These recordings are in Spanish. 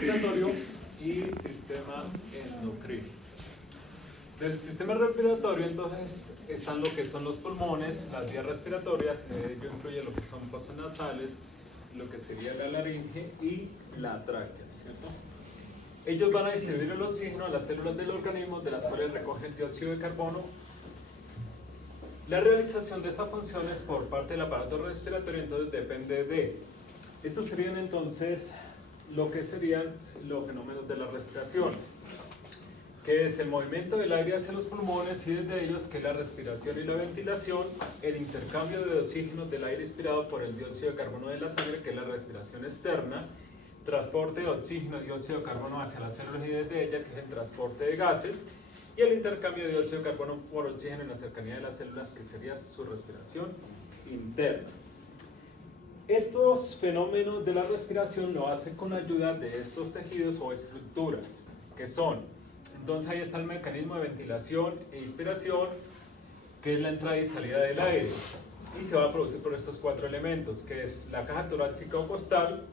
Respiratorio y sistema endocrino. Del sistema respiratorio entonces están lo que son los pulmones, las vías respiratorias, ello incluye lo que son fosas nasales, lo que sería la laringe y la tráquea, ¿cierto? Ellos van a distribuir el oxígeno a las células del organismo, de las cuales recoge el dióxido de carbono. La realización de estas funciones por parte del aparato respiratorio entonces depende de, estos serían entonces lo que serían los fenómenos de la respiración, que es el movimiento del aire hacia los pulmones y desde ellos que es la respiración y la ventilación, el intercambio de oxígeno del aire inspirado por el dióxido de carbono de la sangre, que es la respiración externa, transporte de oxígeno y dióxido de carbono hacia las células y desde ellas, que es el transporte de gases, y el intercambio de dióxido de carbono por oxígeno en la cercanía de las células, que sería su respiración interna. Estos fenómenos de la respiración lo hacen con ayuda de estos tejidos o estructuras, que son, entonces ahí está el mecanismo de ventilación e inspiración, que es la entrada y salida del aire, y se va a producir por estos cuatro elementos, que es la caja torácica o costal,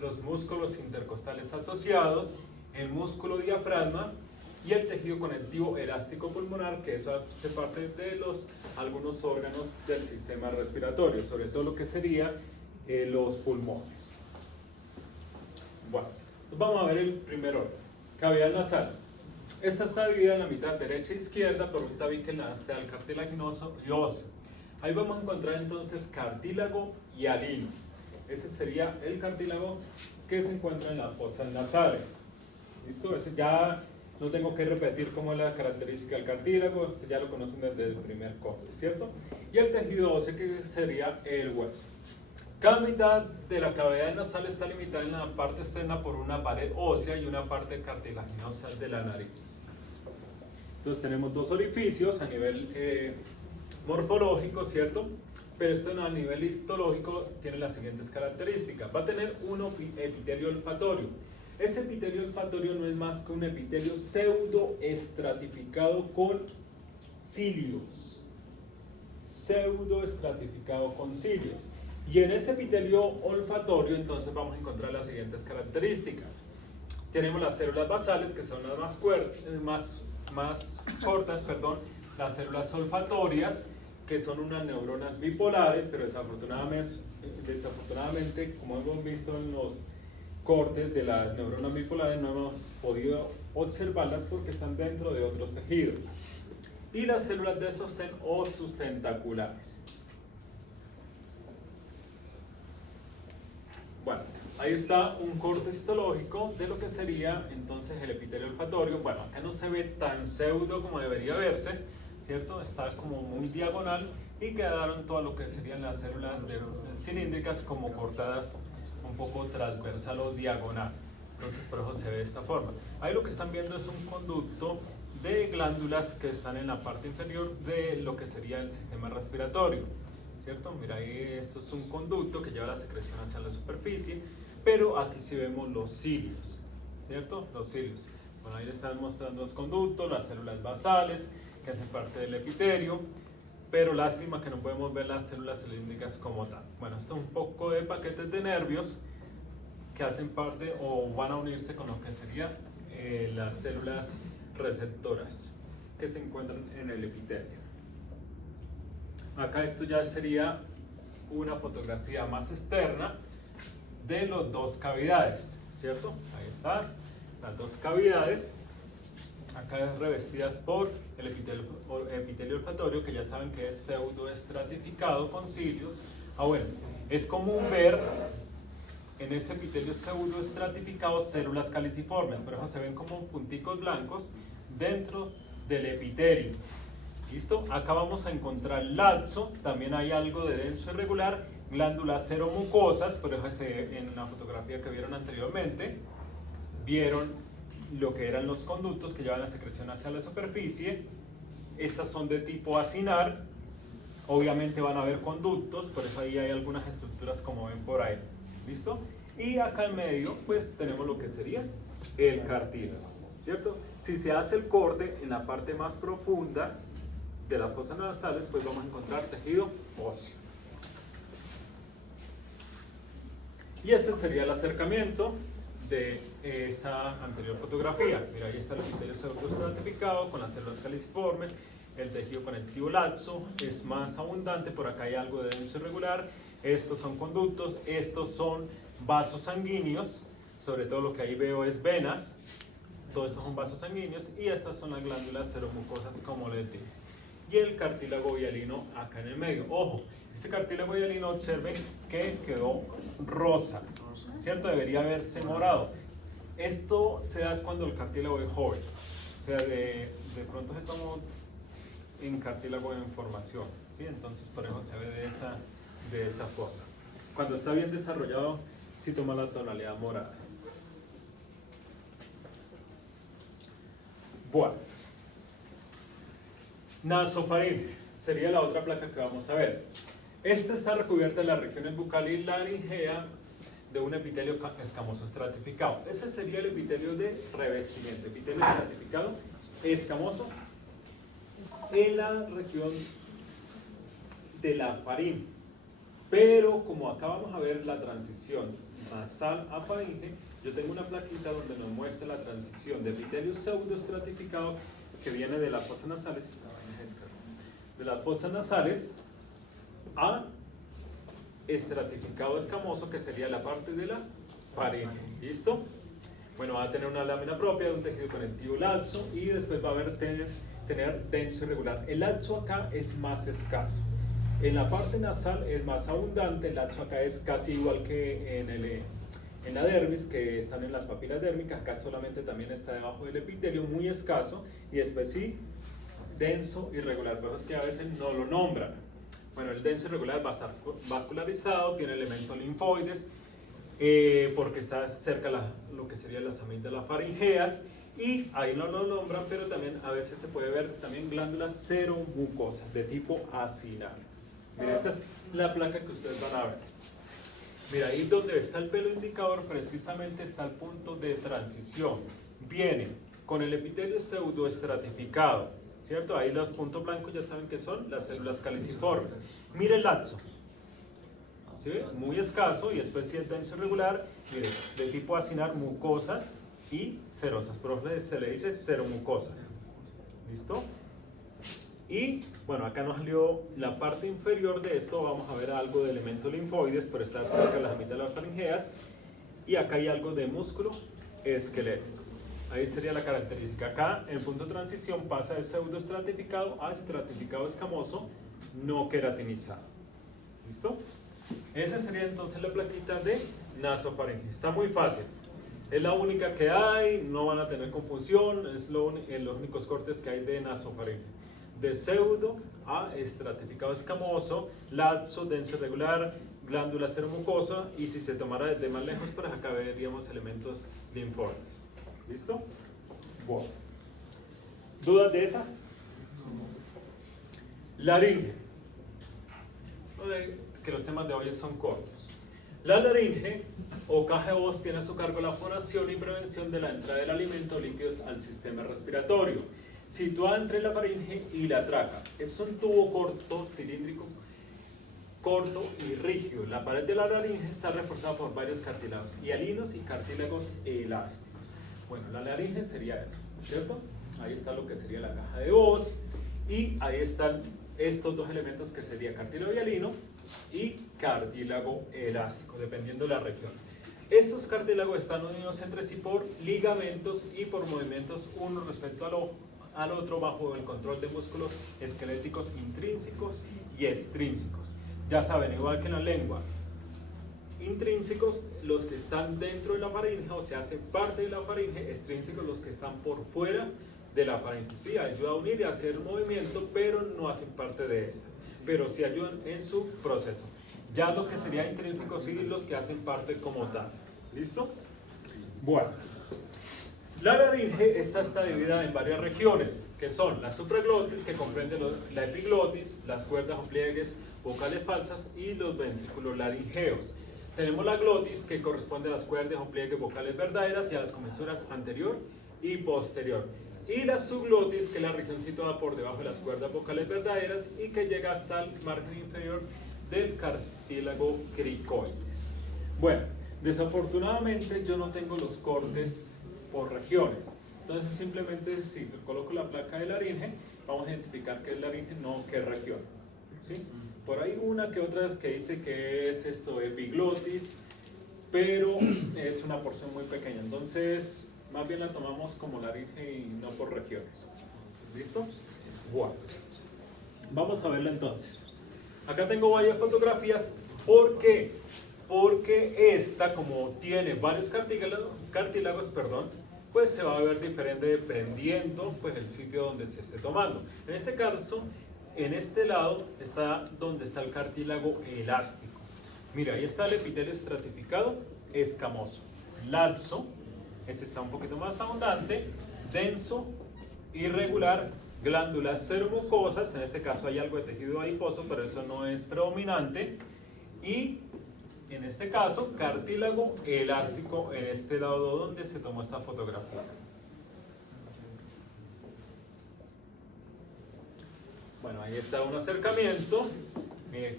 los músculos intercostales asociados, el músculo diafragma y el tejido conectivo elástico pulmonar, que eso hace parte de algunos órganos del sistema respiratorio, sobre todo lo que sería los pulmones. Bueno, vamos a ver el primer órgano, cavidad nasal. Esta está dividida en la mitad derecha e izquierda por un tabique nasal cartilaginoso y óseo. Ahí vamos a encontrar entonces cartílago y alino. Ese sería el cartílago que se encuentra en las fosas nasales. ¿Listo? Ese ya no tengo que repetir cómo es la característica del cartílago, esto ya lo conocen desde el primer corte, ¿cierto? Y el tejido óseo, que sería el hueso. Cada mitad de la cavidad nasal está limitada en la parte externa por una pared ósea y una parte cartilaginosa de la nariz. Entonces tenemos dos orificios a nivel morfológico, ¿cierto? Pero esto a nivel histológico tiene las siguientes características. Va a tener un epitelio olfatorio. Ese epitelio olfatorio no es más que un epitelio pseudoestratificado con cilios. Pseudoestratificado con cilios. Y en ese epitelio olfatorio entonces vamos a encontrar las siguientes características. Tenemos las células basales, que son las más cortas, las células olfatorias, que son unas neuronas bipolares, pero desafortunadamente, como hemos visto en los cortes de las neuronas bipolares, no hemos podido observarlas porque están dentro de otros tejidos. Y las células de sostén o sustentaculares. Bueno, ahí está un corte histológico de lo que sería entonces el epitelio olfatorio. Bueno, acá no se ve tan pseudo como debería verse, ¿cierto? Está como muy diagonal y quedaron todo lo que serían las células cilíndricas como cortadas un poco transversal o diagonal. Entonces por eso se ve de esta forma. Ahí lo que están viendo es un conducto de glándulas que están en la parte inferior de lo que sería el sistema respiratorio, ¿cierto? Mira, ahí esto es un conducto que lleva la secreción hacia la superficie, pero aquí sí vemos los cilios, ¿cierto? Los cilios. Bueno, ahí le están mostrando los conductos, las células basales que hacen parte del epitelio, pero lástima que no podemos ver las células cilíndricas como tal. Bueno, esto es un poco de paquetes de nervios que hacen parte o van a unirse con lo que serían las células receptoras que se encuentran en el epitelio. Acá esto ya sería una fotografía más externa de las dos cavidades, ¿cierto? Ahí están las dos cavidades, acá revestidas por el epitelio olfatorio, que ya saben que es pseudoestratificado con cilios. Bueno, es común ver en ese epitelio pseudoestratificado células caliciformes, pero se ven como punticos blancos dentro del epitelio. ¿Listo? Acá vamos a encontrar laxo, también hay algo de denso irregular, glándulas seromucosas, por eso en la fotografía que vieron anteriormente, vieron lo que eran los conductos que llevan la secreción hacia la superficie. Estas son de tipo acinar, obviamente van a haber conductos, por eso ahí hay algunas estructuras como ven por ahí. ¿Listo? Y acá en medio pues tenemos lo que sería el cartílago, ¿cierto? Si se hace el corte en la parte más profunda de las fosas nasales, pues vamos a encontrar tejido óseo. Y este sería el acercamiento de esa anterior fotografía. Mira, ahí está el epitelio pseudoestratificado con las células caliciformes, el tejido conectivo laxo es más abundante, por acá hay algo de denso irregular, estos son conductos, estos son vasos sanguíneos, sobre todo lo que ahí veo es venas, todos estos son vasos sanguíneos y estas son las glándulas seromucosas como les dije. Y el cartílago hialino acá en el medio. Ojo, este cartílago hialino, observen que quedó rosa, ¿cierto? Debería haberse morado. Esto se da cuando el cartílago es joven, o sea, de pronto se tomó en cartílago en formación, ¿sí? Entonces por eso se ve de esa forma. Cuando está bien desarrollado, sí toma la tonalidad morada. Bueno, nasofaringe sería la otra placa que vamos a ver. Esta está recubierta en las regiones bucal y laringea de un epitelio escamoso estratificado. Ese sería el epitelio de revestimiento, epitelio estratificado escamoso en la región de la faringe. Pero como acá vamos a ver la transición nasal a faringe, yo tengo una plaquita donde nos muestra la transición de epitelio pseudoestratificado que viene de las fosas nasales, a estratificado escamoso, que sería la parte de la faringe. ¿Listo? Bueno, va a tener una lámina propia de un tejido conectivo laxo y después va a tener denso irregular. El laxo acá es más escaso. En la parte nasal es más abundante, el laxo acá es casi igual que en la dermis, que están en las papilas dérmicas. Acá solamente también está debajo del epitelio, muy escaso, y después sí, denso irregular, pero es que a veces no lo nombran. Bueno, el denso irregular va a estar vascularizado, tiene elementos linfoides, porque está cerca lo que serían las amígdalas faringeas, y ahí no lo nombran, pero también a veces se puede ver también glándulas seromucosas de tipo acinal. Mira, esta es la placa que ustedes van a ver. Mira, ahí donde está el pelo indicador precisamente está el punto de transición. Viene con el epitelio pseudoestratificado, ¿cierto? Ahí los puntos blancos ya saben que son las células caliciformes. Mire el laxo, ¿sí? Muy escaso, y después si es denso irregular, mire, de tipo acinar, mucosas y serosas, pero se le dice seromucosas. ¿Listo? Y bueno, acá nos salió la parte inferior de esto, vamos a ver algo de elementos linfoides, pero está cerca de las amígdalas faringeas, y acá hay algo de músculo esquelético. Ahí sería la característica. Acá en punto de transición pasa de pseudoestratificado a estratificado escamoso no queratinizado. ¿Listo? Esa sería entonces la plaquita de nasofaringe. Está muy fácil. Es la única que hay, no van a tener confusión, es los únicos cortes que hay de nasofaringe. De pseudo a estratificado escamoso, laxo, denso irregular, glándula seromucosa, y si se tomara desde más lejos, pues acá veríamos elementos linfoides. ¿Listo? Bueno. ¿Dudas de esa? Laringe. Que los temas de hoy son cortos. La laringe o caja de voz tiene a su cargo la fonación y prevención de la entrada del alimento o líquidos al sistema respiratorio, situada entre la faringe y la tráquea. Es un tubo corto, cilíndrico, corto y rígido. La pared de la laringe está reforzada por varios cartílagos hialinos y cartílagos elásticos. Bueno, la laringe sería esto, ¿cierto? Ahí está lo que sería la caja de voz, y ahí están estos dos elementos que sería cartílago hialino y cartílago elástico, dependiendo de la región. Estos cartílagos están unidos entre sí por ligamentos y por movimientos uno respecto al otro bajo el control de músculos esqueléticos intrínsecos y extrínsecos. Ya saben, igual que en la lengua, intrínsecos los que están dentro de la faringe, o sea, hacen parte de la faringe; extrínsecos los que están por fuera de la faringe. Sí, ayuda a unir y a hacer movimiento, pero no hacen parte de esta, pero sí ayudan en su proceso. Ya lo que sería intrínseco, sí, los que hacen parte como tal. ¿Listo? Bueno, la laringe está dividida en varias regiones, que son la supraglotis, que comprende la epiglotis, las cuerdas o pliegues vocales falsas y los ventrículos laringeos. Tenemos la glotis, que corresponde a las cuerdas o pliegues vocales verdaderas y a las comisuras anterior y posterior. Y la subglotis, que es la región situada por debajo de las cuerdas vocales verdaderas y que llega hasta el margen inferior del cartílago cricoides. Bueno, Desafortunadamente yo no tengo los cortes por regiones. Entonces simplemente si coloco la placa de laringe, vamos a identificar qué es laringe, no qué región. ¿Sí? Por ahí una que otra que dice que es esto epiglotis, pero es una porción muy pequeña. Entonces más bien la tomamos como laringe y no por regiones. ¿Listo? Bueno. Vamos a verla entonces. Acá tengo varias fotografías. ¿Por qué? Porque esta, como tiene varios cartílagos, pues se va a ver diferente dependiendo pues, el sitio donde se esté tomando. En este caso, en este lado está donde está el cartílago elástico. Mira, ahí está el epitelio estratificado escamoso. Laxo, este está un poquito más abundante, denso, irregular, glándulas seromucosas, en este caso hay algo de tejido adiposo, pero eso no es predominante, y en este caso cartílago elástico en este lado donde se tomó esta fotografía. Bueno, ahí está un acercamiento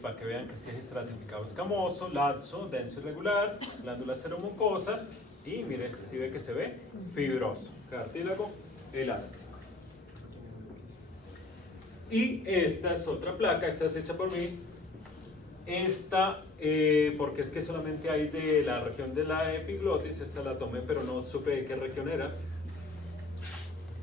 para que vean que sí es estratificado escamoso, laxo, denso irregular, glándulas seromucosas y miren si ve que se ve fibroso, cartílago elástico. Y esta es otra placa, esta es hecha por mí. Esta, porque es que solamente hay de la región de la epiglotis, esta la tomé pero no supe de qué región era.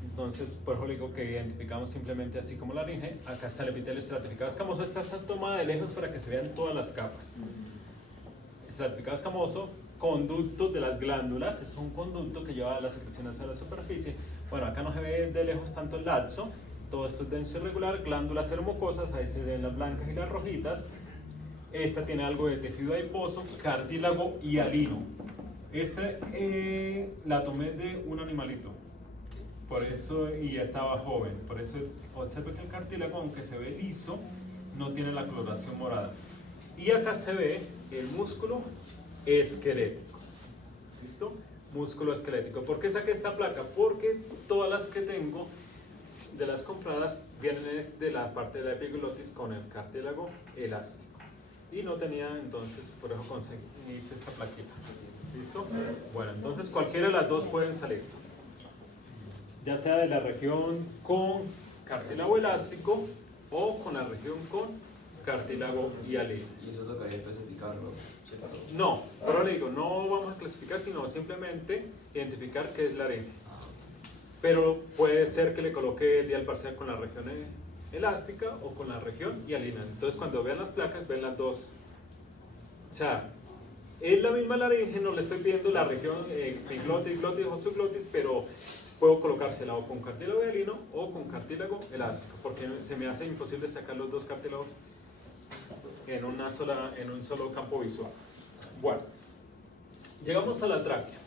Entonces, por eso le digo que identificamos simplemente así como laringe. Acá está el epitelio estratificado escamoso. Esta está tomada de lejos para que se vean todas las capas. Estratificado escamoso, conducto de las glándulas. Es un conducto que lleva las secreciones a la superficie. Bueno, acá no se ve de lejos tanto el laxo. Todo esto es denso irregular. Glándulas seromucosas, ahí se ven las blancas y las rojitas. Esta tiene algo de tejido adiposo, cartílago hialino. Esta la tomé de un animalito. Por eso, y ya estaba joven, por eso observe que el cartílago, aunque se ve liso, no tiene la coloración morada. Y acá se ve el músculo esquelético. ¿Listo? Músculo esquelético. ¿Por qué saqué esta placa? Porque todas las que tengo de las compradas vienen de la parte de la epiglotis con el cartílago elástico. Y no tenía, entonces, por eso hice esta plaquita. ¿Listo? Bueno, entonces cualquiera de las dos pueden salir. Ya sea de la región con cartílago elástico o con la región con cartílago hialino. ¿Y eso tocaría especificarlo? No, pero le digo, no vamos a clasificar, sino simplemente identificar qué es laringe. Pero puede ser que le coloque el dial parcial con la región elástica o con la región hialina. Entonces cuando vean las placas, ven las dos. O sea, es la misma laringe, no le estoy pidiendo la región epiglotis, glotis o subglotis, pero puedo colocársela o con cartílago hialino o con cartílago elástico, porque se me hace imposible sacar los dos cartílagos en un solo campo visual. Bueno, llegamos a la tráquea.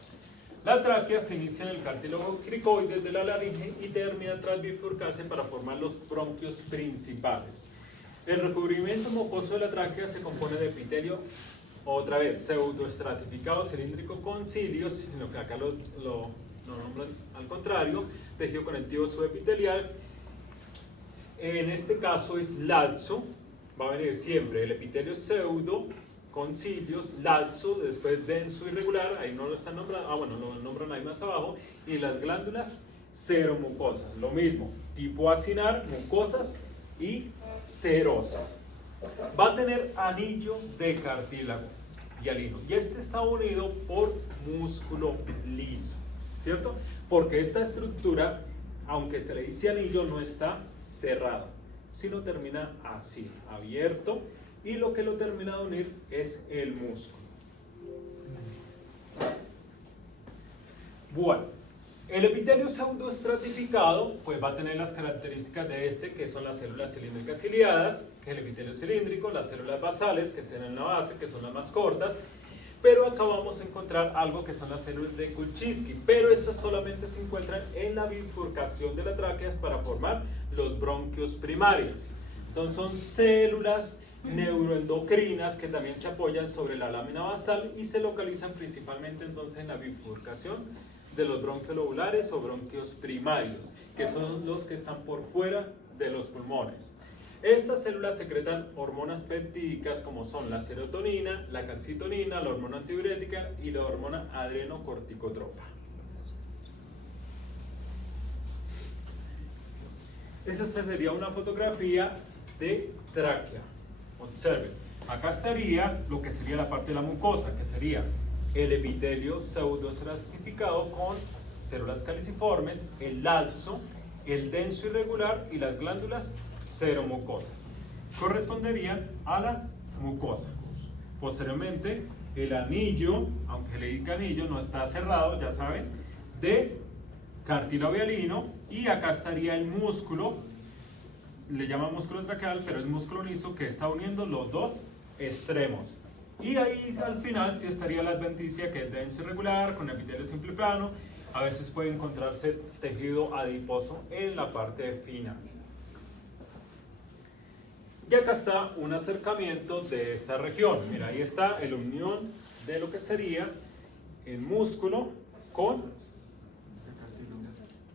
La tráquea se inicia en el cartílago cricoides de la laringe y termina tras bifurcarse para formar los bronquios principales. El recubrimiento mucoso de la tráquea se compone de epitelio, otra vez pseudoestratificado cilíndrico con cilios, sino que acá lo nombran al contrario, tejido conectivo subepitelial. En este caso es laxo, va a venir siempre el epitelio pseudo con cilios, laxo, después denso irregular, ahí no lo están nombrando, bueno, lo nombran ahí más abajo, y las glándulas seromucosas, lo mismo, tipo acinar, mucosas y serosas. Va a tener anillo de cartílago hialino y este está unido por músculo liso, ¿cierto? Porque esta estructura, aunque se le dice anillo, no está cerrado, sino termina así, abierto, y lo que lo termina de unir es el músculo. Bueno, el epitelio pseudoestratificado pues va a tener las características de este, que son las células cilíndricas ciliadas, que es el epitelio cilíndrico, las células basales, que serán en la base, que son las más cortas, pero acá vamos a encontrar algo que son las células de Kulczynski, pero estas solamente se encuentran en la bifurcación de la tráquea para formar los bronquios primarios. Entonces son células neuroendocrinas que también se apoyan sobre la lámina basal y se localizan principalmente entonces en la bifurcación de los bronquios lobulares o bronquios primarios, que son los que están por fuera de los pulmones. Estas células secretan hormonas peptídicas como son la serotonina, la calcitonina, la hormona antidiurética y la hormona adrenocorticotropa. Esa sería una fotografía de tráquea. Observen, acá estaría lo que sería la parte de la mucosa, que sería el epitelio pseudoestratificado con células caliciformes, el laxo, el denso irregular y las glándulas seromucosas. Corresponderían a la mucosa. Posteriormente, el anillo, aunque le diga anillo, no está cerrado, ya saben, de cartílago hialino, y acá estaría el músculo, le llaman músculo traqueal, pero es músculo liso que está uniendo los dos extremos. Y ahí al final sí estaría la adventicia, que es denso irregular, con epitelio simple plano. A veces puede encontrarse tejido adiposo en la parte fina. Y acá está un acercamiento de esta región. Mira, ahí está la unión de lo que sería el músculo con,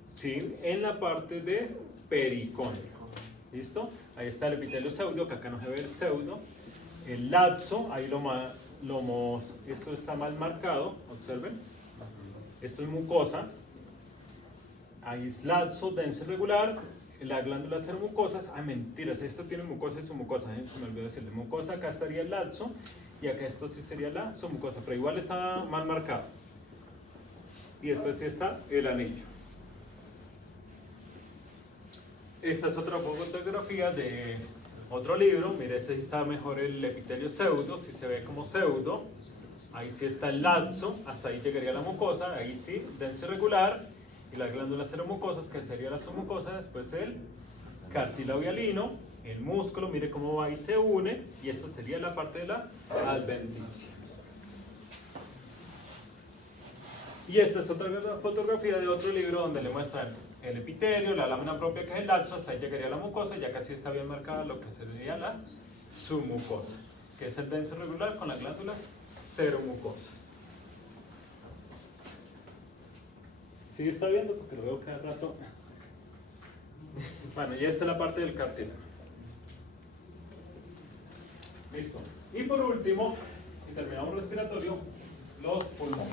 sí, en la parte de periconio. ¿Listo? Ahí está el epitelio pseudo, que acá no se ve el pseudo. El laxo, ahí esto está mal marcado, observen. Esto es mucosa. Ahí es laxo, denso irregular. La glándula seromucosas, mentiras, esto tiene mucosa y submucosa, se me olvidó decirle. Mucosa, acá estaría el laxo, y acá esto sí sería la submucosa, pero igual está mal marcado. Y después sí está el anillo. Esta es otra fotografía de otro libro. Mire, este está mejor el epitelio pseudo, si se ve como pseudo. Ahí sí está el laxo, hasta ahí llegaría la mucosa, ahí sí, denso irregular, y las glándulas seromucosas, que sería la submucosa, después el cartílago hialino, el músculo, mire cómo va y se une, y esto sería la parte de la adventicia. Y esta es otra fotografía de otro libro donde le muestran el epitelio, la lámina propia, que es el laxo, hasta ahí llegaría la mucosa, ya casi está bien marcada lo que sería la submucosa, que es el denso irregular con las glándulas seromucosas. ¿Sí está viendo? Porque lo veo cada rato. Bueno, y esta es la parte del cartílago. Listo. Y por último, y terminamos el respiratorio, los pulmones.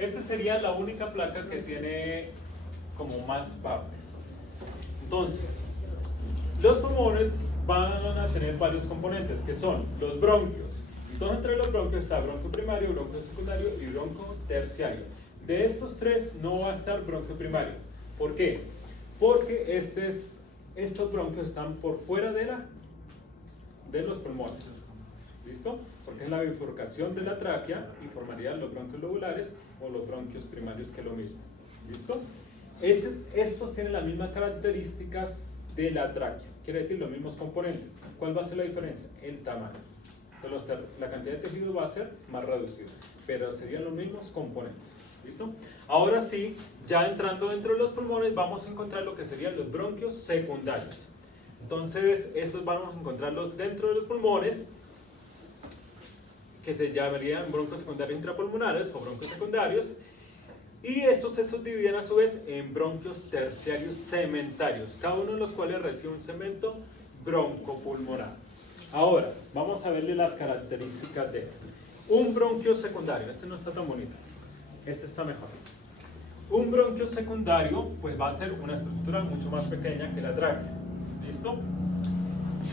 Esta sería la única placa que tiene como más partes. Entonces, los pulmones van a tener varios componentes, que son los bronquios. Entonces, entre los bronquios está bronquio primario, bronquio secundario y bronquio terciario. De estos tres no va a estar bronquio primario. ¿Por qué? Porque estos bronquios están por fuera de los pulmones. ¿Listo? Porque es la bifurcación de la tráquea y formarían los bronquios lobulares o los bronquios primarios, que es lo mismo. ¿Listo? Estos tienen las mismas características de la tráquea, quiere decir los mismos componentes. ¿Cuál va a ser la diferencia? El tamaño. Entonces, la cantidad de tejido va a ser más reducida, pero serían los mismos componentes. ¿Listo? Ahora sí, ya entrando dentro de los pulmones, vamos a encontrar lo que serían los bronquios secundarios. Entonces, estos vamos a encontrarlos dentro de los pulmones, que se llamarían bronquios secundarios intrapulmonares o bronquios secundarios, y estos se subdividen a su vez en bronquios terciarios cementarios, cada uno de los cuales recibe un cemento broncopulmonar. Ahora, vamos a verle las características de esto. Un bronquio secundario, este no está tan bonito, este está mejor. Un bronquio secundario pues va a ser una estructura mucho más pequeña que la tráquea. ¿Listo?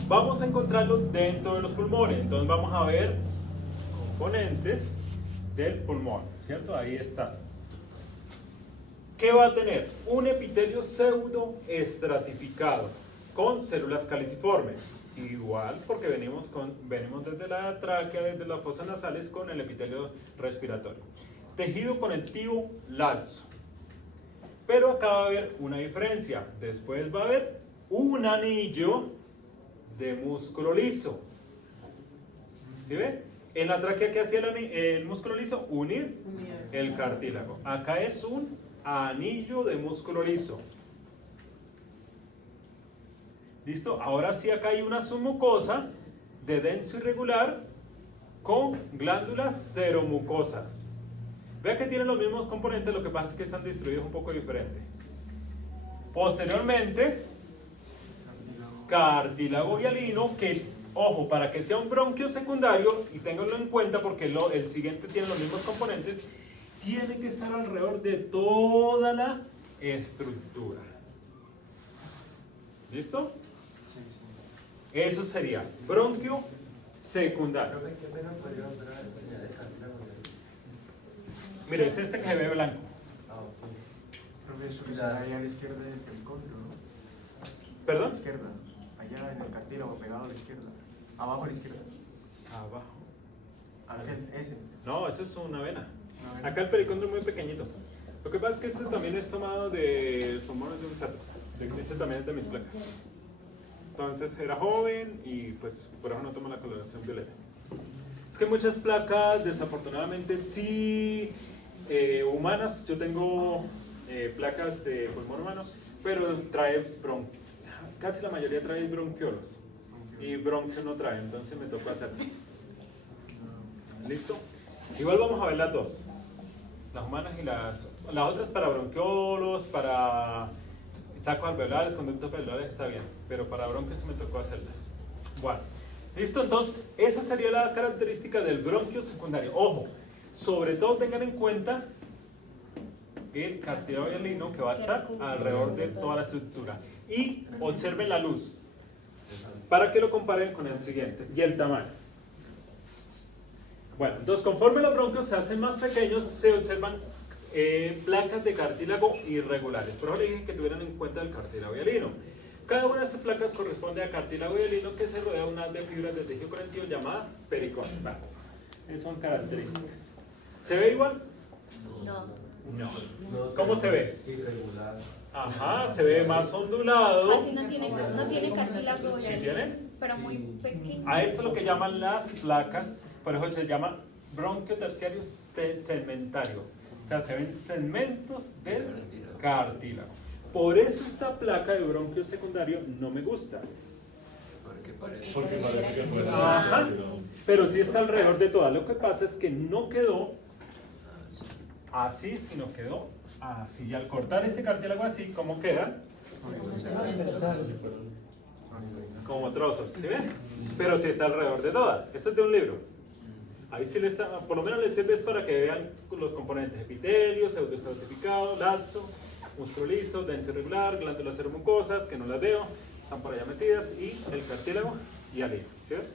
Vamos a encontrarlo dentro de los pulmones, entonces vamos a ver componentes del pulmón, ¿cierto? Ahí está. ¿Qué va a tener? Un epitelio pseudo estratificado con células caliciformes. Igual, porque venimos desde la tráquea, desde las fosas nasales con el epitelio respiratorio. Tejido conectivo laxo. Pero acá va a haber una diferencia. Después va a haber un anillo de músculo liso. ¿Sí ve? En la tráquea, ¿qué hacía el músculo liso? Unir el cartílago. Acá es un anillo de músculo liso. ¿Listo? Ahora sí, acá hay una submucosa de denso irregular con glándulas seromucosas. Vea que tienen los mismos componentes, lo que pasa es que están distribuidos un poco diferente. Posteriormente, cartílago hialino, que, ojo, para que sea un bronquio secundario, y ténganlo en cuenta porque el siguiente tiene los mismos componentes, tiene que estar alrededor de toda la estructura. ¿Listo? Sí, sí. Eso sería bronquio secundario. Profe, ¿qué pena podría volver a enseñar el cartílago? Mire, es este que se ve blanco. Ah, ok. Profesor, está ahí a la izquierda del pericóndilo, ¿no? A la ¿Perdón? izquierda, allá en el cartílago, pegado a la izquierda. Abajo a la izquierda. Abajo. Ese. No, eso es una vena. Una vena. Acá el pericóndilo es muy pequeñito. Lo que pasa es que este también es tomado de pulmones de un cerdo. Este también es de mis placas. Entonces era joven y pues por eso no toma la coloración violeta. Es que muchas placas, desafortunadamente sí, humanas, yo tengo placas de pulmón humano, pero trae casi la mayoría trae bronquiolos y bronquio no trae, entonces me tocó hacerlas. ¿Listo? Igual vamos a ver las dos, las humanas y las otras para bronquiolos, para sacos alveolares, conductos alveolares está bien, pero para bronquios me tocó hacerlas. Bueno, listo, entonces esa sería la característica del bronquio secundario. Ojo, sobre todo tengan en cuenta el cartílago hialino que va a estar alrededor de toda la estructura. Y observen la luz, para que lo comparen con el siguiente, y el tamaño. Bueno, entonces conforme los bronquios se hacen más pequeños, se observan placas de cartílago irregulares. Por eso le dije que tuvieran en cuenta el cartílago hialino. Cada una de estas placas corresponde a cartílago hialino que se rodea de una de fibras de tejido conectivo llamada pericón. Bueno, esas son características. ¿Se ve igual? No. No. No, ¿Cómo se ve? es irregular. Ajá, se ve más ondulado. Así no tiene cartílago, ¿Sí tiene? pero muy pequeño. A esto es lo que llaman las placas, por eso se llama bronquio terciario segmentario. O sea, se ven segmentos del cartílago. Por eso esta placa de bronquio secundario no me gusta. Porque parece que fuera. Ajá, pero sí está alrededor de toda. Lo que pasa es que no quedó así, sino quedó así. Y al cortar este cartílago así, ¿cómo queda? Como trozos, ¿sí ven? Pero sí está alrededor de toda. Esto es de un libro. Ahí sí le está, por lo menos les sirve para que vean los componentes: epitelio, pseudoestratificado, laxo, músculo liso, denso irregular, glándulas seromucosas, que no las veo, están por allá metidas, y el cartílago hialino. ¿Sí ves?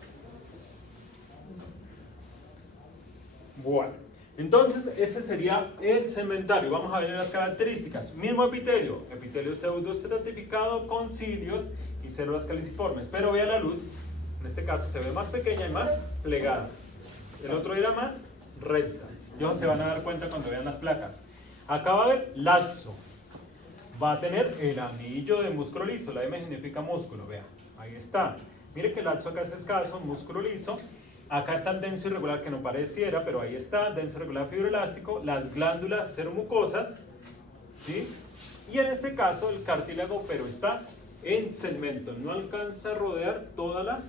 Bueno, entonces ese sería el segmentario. Vamos a ver las características. Mismo epitelio, epitelio pseudoestratificado con cilios y células caliciformes, pero vea la luz, en este caso se ve más pequeña y más plegada. El otro era más recta. Ellos se van a dar cuenta cuando vean las placas. Acá va a haber laxo. Va a tener el anillo de músculo liso. La M significa músculo, vea. Ahí está. Mire que el laxo acá es escaso, músculo liso. Acá está el denso irregular que no pareciera, pero ahí está, denso irregular fibroelástico. Las glándulas seromucosas, ¿sí? Y en este caso el cartílago, pero está en segmento. No alcanza a rodear toda la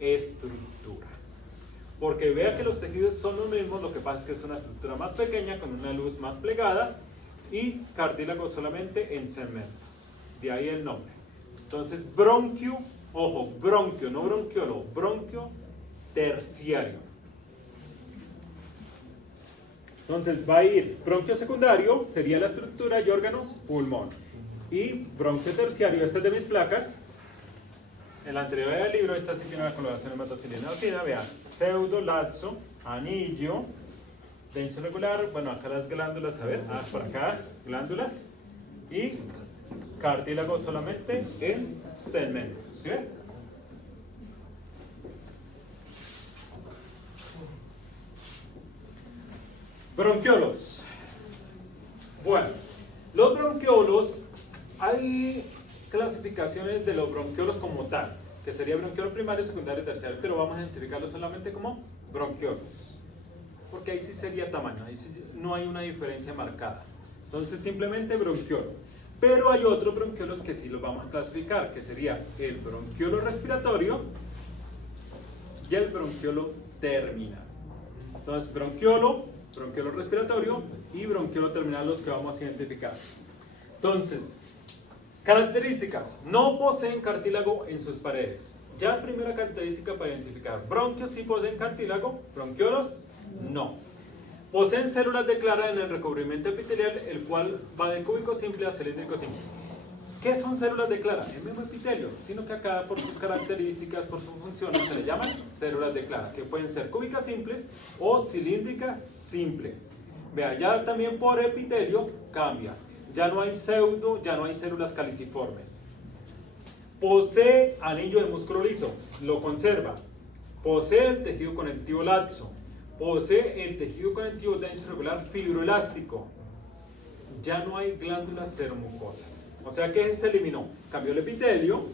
estructura. Porque vea que los tejidos son los mismos, lo que pasa es que es una estructura más pequeña con una luz más plegada y cartílago solamente en segmentos. De ahí el nombre. Entonces, bronquio, ojo, bronquio, no bronquiolo, bronquio terciario. Entonces va a ir bronquio secundario, sería la estructura y órgano, pulmón. Y bronquio terciario, esta es de mis placas. En la anterior del libro, esta sí tiene una coloración hematocilina ocina, vean, pseudo, laxo, anillo, denso regular, bueno, acá las glándulas, a ver, por acá, glándulas, y cartílago solamente en segmentos, ¿sí ven? Bronquiolos. Bueno, los bronquiolos, hay clasificaciones de los bronquiolos como tal, que sería bronquiolo primario, secundario y terciario, pero vamos a identificarlos solamente como bronquiolos, porque ahí sí sería tamaño, ahí sí no hay una diferencia marcada. Entonces simplemente bronquiolo. Pero hay otros bronquiolos que sí los vamos a clasificar, que sería el bronquiolo respiratorio y el bronquiolo terminal. Entonces bronquiolo respiratorio y bronquiolo terminal, los que vamos a identificar. Entonces, Características. No poseen cartílago en sus paredes. Ya primera característica para identificar. Bronquios sí poseen cartílago, bronquiolos no. Poseen células de clara en el recubrimiento epitelial, el cual va de cúbico simple a cilíndrico simple. ¿Qué son células de clara? El mismo epitelio, sino que acá por sus características, por sus funciones, se le llaman células de clara, que pueden ser cúbicas simples o cilíndrica simple. Vea, ya también por epitelio cambia. Ya no hay pseudo, ya no hay células caliciformes. Posee anillo de músculo liso, lo conserva. Posee el tejido conectivo laxo. Posee el tejido conectivo denso irregular fibroelástico. Ya no hay glándulas seromucosas. O sea que se eliminó. Cambió el epitelio.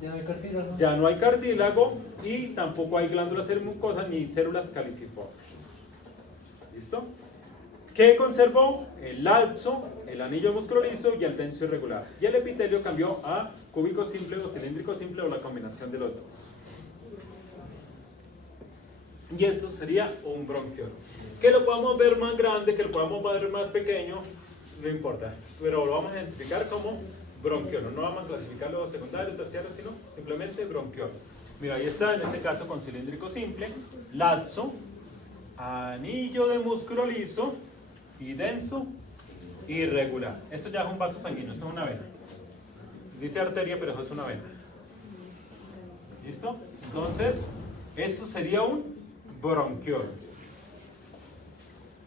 Ya no hay cartílago. Ya no hay cartílago y tampoco hay glándulas seromucosas ni células caliciformes. ¿Listo? ¿Qué conservó? El laxo, el anillo de músculo liso y el denso irregular. Y el epitelio cambió a cúbico simple o cilíndrico simple o la combinación de los dos. Y esto sería un bronquiolo. Que lo podamos ver más grande, que lo podamos ver más pequeño, no importa. Pero lo vamos a identificar como bronquiolo. No vamos a clasificarlo secundario, terciario, sino simplemente bronquiolo. Mira, ahí está, en este caso con cilíndrico simple, laxo, anillo de músculo liso y denso irregular. Esto ya es un vaso sanguíneo, esto es una vena. Dice arteria, pero eso es una vena. ¿Listo? Entonces, esto sería un bronquiolo.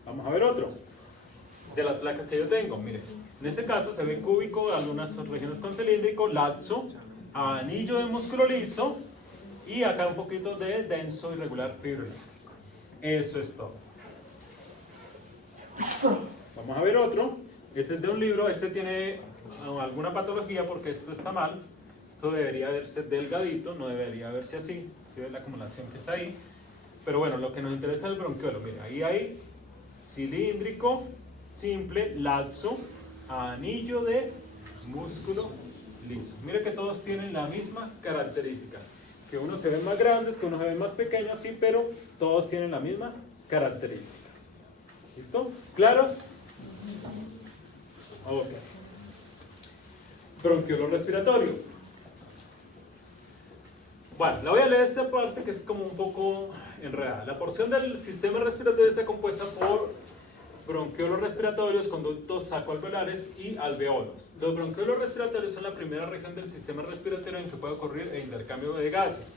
Vamos a ver otro de las placas que yo tengo. Mire, en este caso se ve cúbico, algunas regiones con cilíndrico, laxo, anillo de músculo liso y acá un poquito de denso irregular fibroelástico. Eso es todo. Vamos a ver otro. Este es de un libro. Este tiene alguna patología porque esto está mal. Esto debería verse delgadito, no debería verse así. ¿Sí ve la acumulación que está ahí? Pero bueno, lo que nos interesa es el bronquiolo. Mira, ahí hay cilíndrico, simple, laxo, anillo de músculo liso. Mire que todos tienen la misma característica. Que unos se ven más grandes, que unos se ven más pequeños, sí, pero todos tienen la misma característica. ¿Listo? ¿Claros? Ok. Bronquiolo respiratorio. Bueno, la voy a leer esta parte que es como un poco enredada. La porción del sistema respiratorio está compuesta por bronquiolos respiratorios, conductos sacoalveolares y alveolos. Los bronquiolos respiratorios son la primera región del sistema respiratorio en que puede ocurrir el intercambio de gases.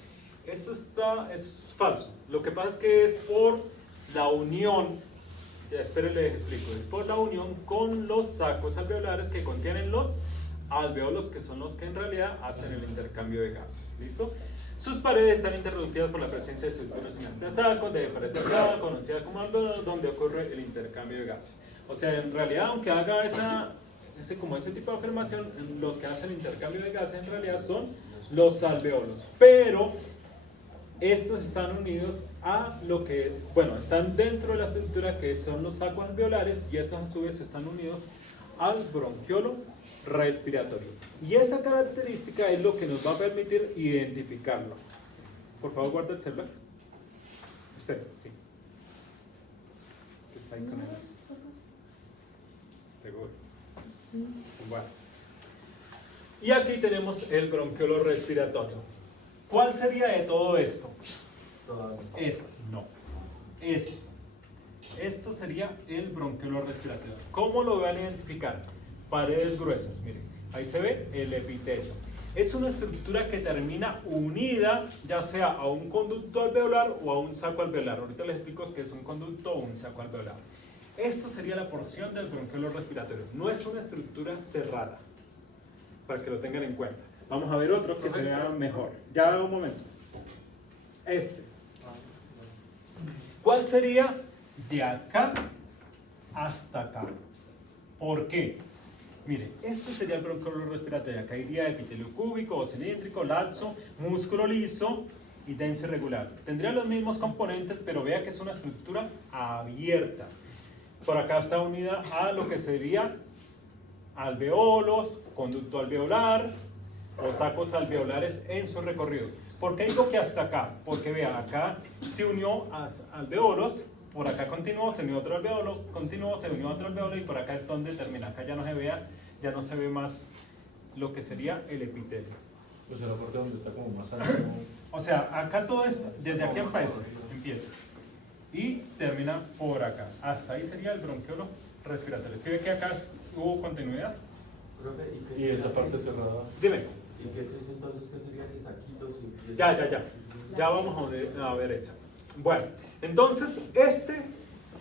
Esto es falso. Lo que pasa es que es por la unión, ya espere le explico, es por la unión con los sacos alveolares que contienen los alveolos, que son los que en realidad hacen el intercambio de gases. ¿Listo? Sus paredes están interrumpidas por la presencia de estructuras semejantes a sacos de pared delgada, conocida como alveolo, donde ocurre el intercambio de gases. O sea, en realidad, aunque haga ese tipo de afirmación, los que hacen el intercambio de gases en realidad son los alveolos. Pero estos están unidos a lo que, bueno, están dentro de la estructura que son los sacos alveolares y estos a su vez están unidos al bronquiolo respiratorio. Y esa característica es lo que nos va a permitir identificarlo. Por favor, guarda el celular. Usted, sí. Está ahí con él. Seguro. Bueno. Y aquí tenemos el bronquiolo respiratorio. ¿Cuál sería de todo esto? Esto, no. Esto sería el bronquiolo respiratorio. ¿Cómo lo van a identificar? Paredes gruesas, miren, ahí se ve el epitelio. Es una estructura que termina unida ya sea a un conducto alveolar o a un saco alveolar. Ahorita les explico qué es un conducto o un saco alveolar. Esto sería la porción del bronquiolo respiratorio. No es una estructura cerrada, para que lo tengan en cuenta. Vamos a ver otro que se vea mejor. Ya un momento. ¿Cuál sería de acá hasta acá? ¿Por qué? Mire, este sería el bronquiolo respiratorio. Acá iría epitelio cúbico o cilíndrico, laxo, músculo liso y denso irregular. Tendría los mismos componentes, pero vea que es una estructura abierta. Por acá está unida a lo que sería alveolos, conducto alveolar o sacos alveolares en su recorrido. ¿Por qué digo que hasta acá? Porque vea, acá se unió a alveolos. Por acá continuó, se unió otro alveolo, continuó, se unió otro alveolo y por acá es donde termina. Acá ya no se ve más lo que sería el epitelio. Pues en la parte donde está como más alto. O sea, acá todo esto, desde aquí empieza y termina por acá. Hasta ahí sería el bronquiolo respiratorio. ¿Sí ve que acá hubo continuidad? Profe, Y esa parte cerrada. Dime. ¿Y qué es ese entonces? ¿Qué sería ese saquito? Ya vamos a ver eso. Bueno, entonces este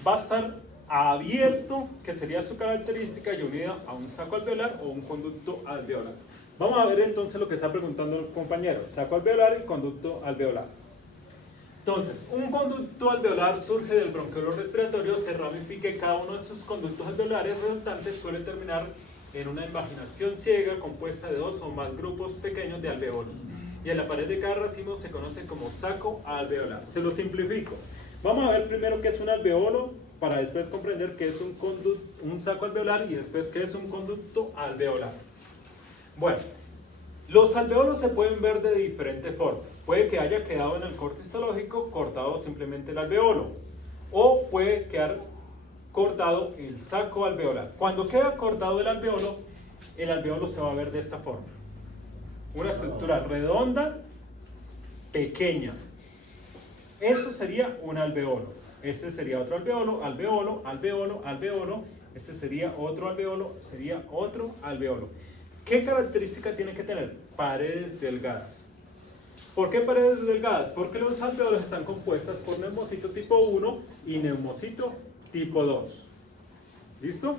va a estar abierto, que sería su característica, y unido a un saco alveolar o un conducto alveolar. Vamos a ver entonces lo que está preguntando el compañero: saco alveolar y conducto alveolar. Entonces, un conducto alveolar surge del bronquiolo respiratorio, se ramifica y cada uno de sus conductos alveolares resultantes suele terminar en una invaginación ciega compuesta de dos o más grupos pequeños de alveolos. Y en la pared de cada racimo se conoce como saco alveolar. Se lo simplifico. Vamos a ver primero qué es un alveolo, para después comprender qué es un saco alveolar y después qué es un conducto alveolar. Bueno, los alveolos se pueden ver de diferentes formas. Puede que haya quedado en el corte histológico cortado simplemente el alveolo, o puede quedar cortado el saco alveolar. Cuando queda cortado el alveolo se va a ver de esta forma. Una estructura redonda, pequeña. Eso sería un alveolo. Este sería otro alveolo, alveolo, alveolo, alveolo. Este sería otro alveolo, sería otro alveolo. ¿Qué característica tiene que tener? Paredes delgadas. ¿Por qué paredes delgadas? Porque los alveolos están compuestas por neumocito tipo 1 y neumocito tipo 2. ¿Listo?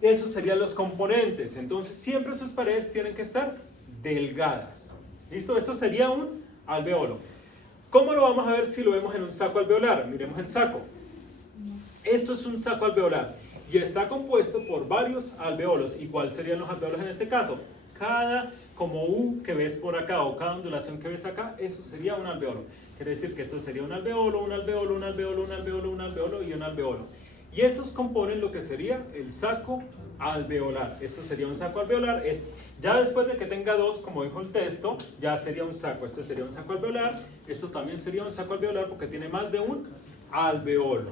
Esos serían los componentes. Entonces siempre sus paredes tienen que estar delgadas. ¿Listo? Esto sería un alveolo. ¿Cómo lo vamos a ver si lo vemos en un saco alveolar? Miremos el saco. Esto es un saco alveolar y está compuesto por varios alveolos. ¿Y cuáles serían los alveolos en este caso? Cada como U que ves por acá o cada ondulación que ves acá, eso sería un alveolo. Quiere decir que esto sería un alveolo, un alveolo, un alveolo, un alveolo, un alveolo y un alveolo. Y esos componen lo que sería el saco alveolar. Esto sería un saco alveolar. Ya después de que tenga dos, como dijo el texto, ya sería un saco. Este sería un saco alveolar. Esto también sería un saco alveolar porque tiene más de un alveolo.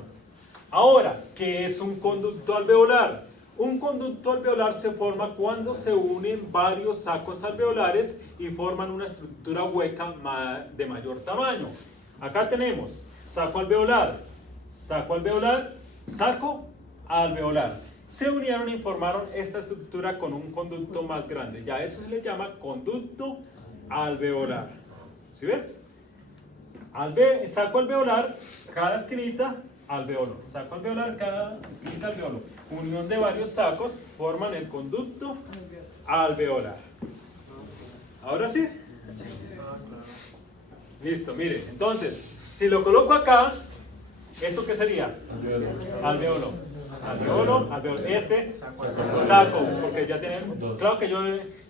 Ahora, ¿qué es un conducto alveolar? Un conducto alveolar se forma cuando se unen varios sacos alveolares y forman una estructura hueca de mayor tamaño. Acá tenemos saco alveolar, saco alveolar, saco alveolar. Se unieron y formaron esta estructura con un conducto más grande. Ya eso se le llama conducto alveolar. ¿Sí ves? Saco alveolar, cada esquinita alveolo. Saco alveolar, cada esquinita alveolo. Unión de varios sacos forman el conducto alveolar. ¿Ahora sí? Listo, mire. Entonces, si lo coloco acá, ¿esto qué sería? Alveolo. Alveolo, alveolo. Este, saco, porque ya tienen. Claro que yo,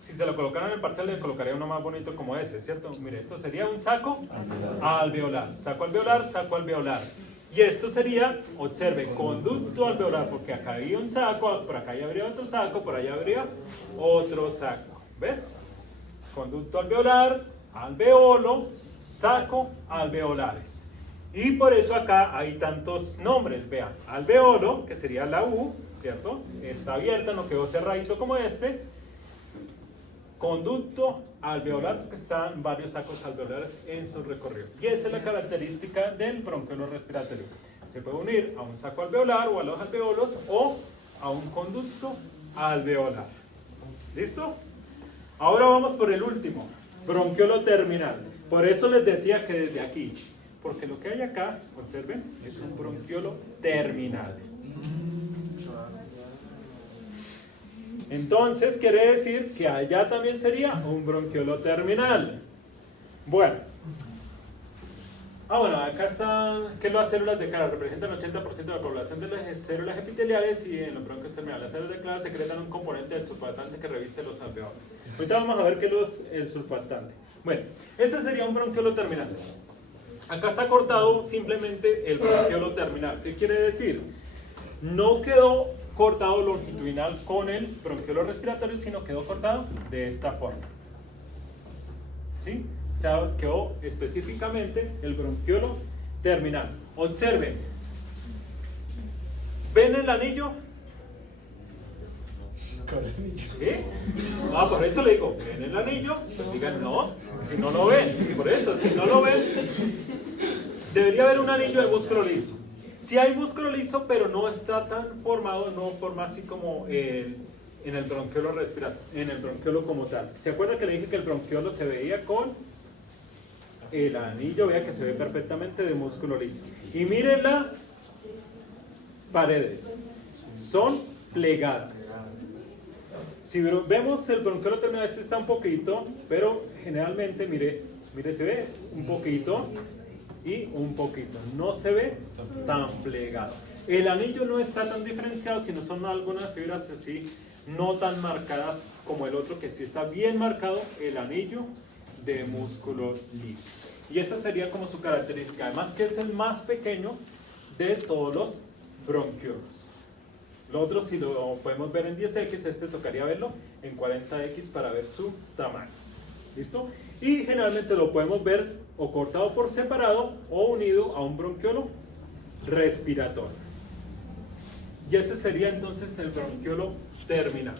si se lo colocaran en el parcial, le colocaría uno más bonito como ese, ¿cierto? Mire, esto sería un saco alveolar. Saco alveolar, saco alveolar. Y esto sería, observe, conducto alveolar, porque acá había un saco, por acá ya habría otro saco, por allá habría otro saco. ¿Ves? Conducto alveolar, alveolo, saco alveolares. Y por eso acá hay tantos nombres. Vean, alveolo, que sería la U, ¿cierto? Está abierta, no quedó cerradito como este. Conducto alveolar, porque están varios sacos alveolares en su recorrido. Y esa es la característica del bronquiolo respiratorio. Se puede unir a un saco alveolar o a los alveolos o a un conducto alveolar. ¿Listo? Ahora vamos por el último, bronquiolo terminal. Por eso les decía que desde aquí, porque lo que hay acá, observen, es un bronquiolo terminal. Entonces quiere decir que allá también sería un bronquiolo terminal. Bueno. Bueno, acá están, ¿qué es las células de Clara? Representan el 80% de la población de las células epiteliales y en los bronquios terminales. Las células de Clara secretan un componente del surfactante que reviste los alveolos. Ahorita vamos a ver qué es el surfactante. Bueno, este sería un bronquiolo terminal. Acá está cortado simplemente el bronquiolo terminal. ¿Qué quiere decir? No quedó cortado longitudinal con el bronquiolo respiratorio, sino quedó cortado de esta forma. ¿Sí? O sea, quedó específicamente el bronquiolo terminal. Observen. ¿Ven el anillo? ¿Sí? Ah, por eso le digo, ¿ven el anillo? Pues digan no, si no lo ven. Por eso, si no lo ven, debería haber un anillo de músculo liso. Si hay músculo liso, pero no está tan formado, no forma así como en el bronquiolo respiratorio, en el bronquiolo como tal. ¿Se acuerda que le dije que el bronquiolo se veía con el anillo? Vea que se ve perfectamente de músculo liso. Y miren las paredes, son plegadas. Si vemos el bronquiolo terminal, este está un poquito, pero generalmente, mire, se ve un poquito y un poquito, no se ve tan plegado. El anillo no está tan diferenciado, sino son algunas fibras así, no tan marcadas como el otro, que sí está bien marcado el anillo de músculo liso. Y esa sería como su característica, además que es el más pequeño de todos los bronquiolos. Lo otro, si lo podemos ver en 10X, este tocaría verlo en 40X para ver su tamaño. ¿Listo? Y generalmente lo podemos ver o cortado por separado o unido a un bronquiolo respiratorio. Y ese sería entonces el bronquiolo terminal.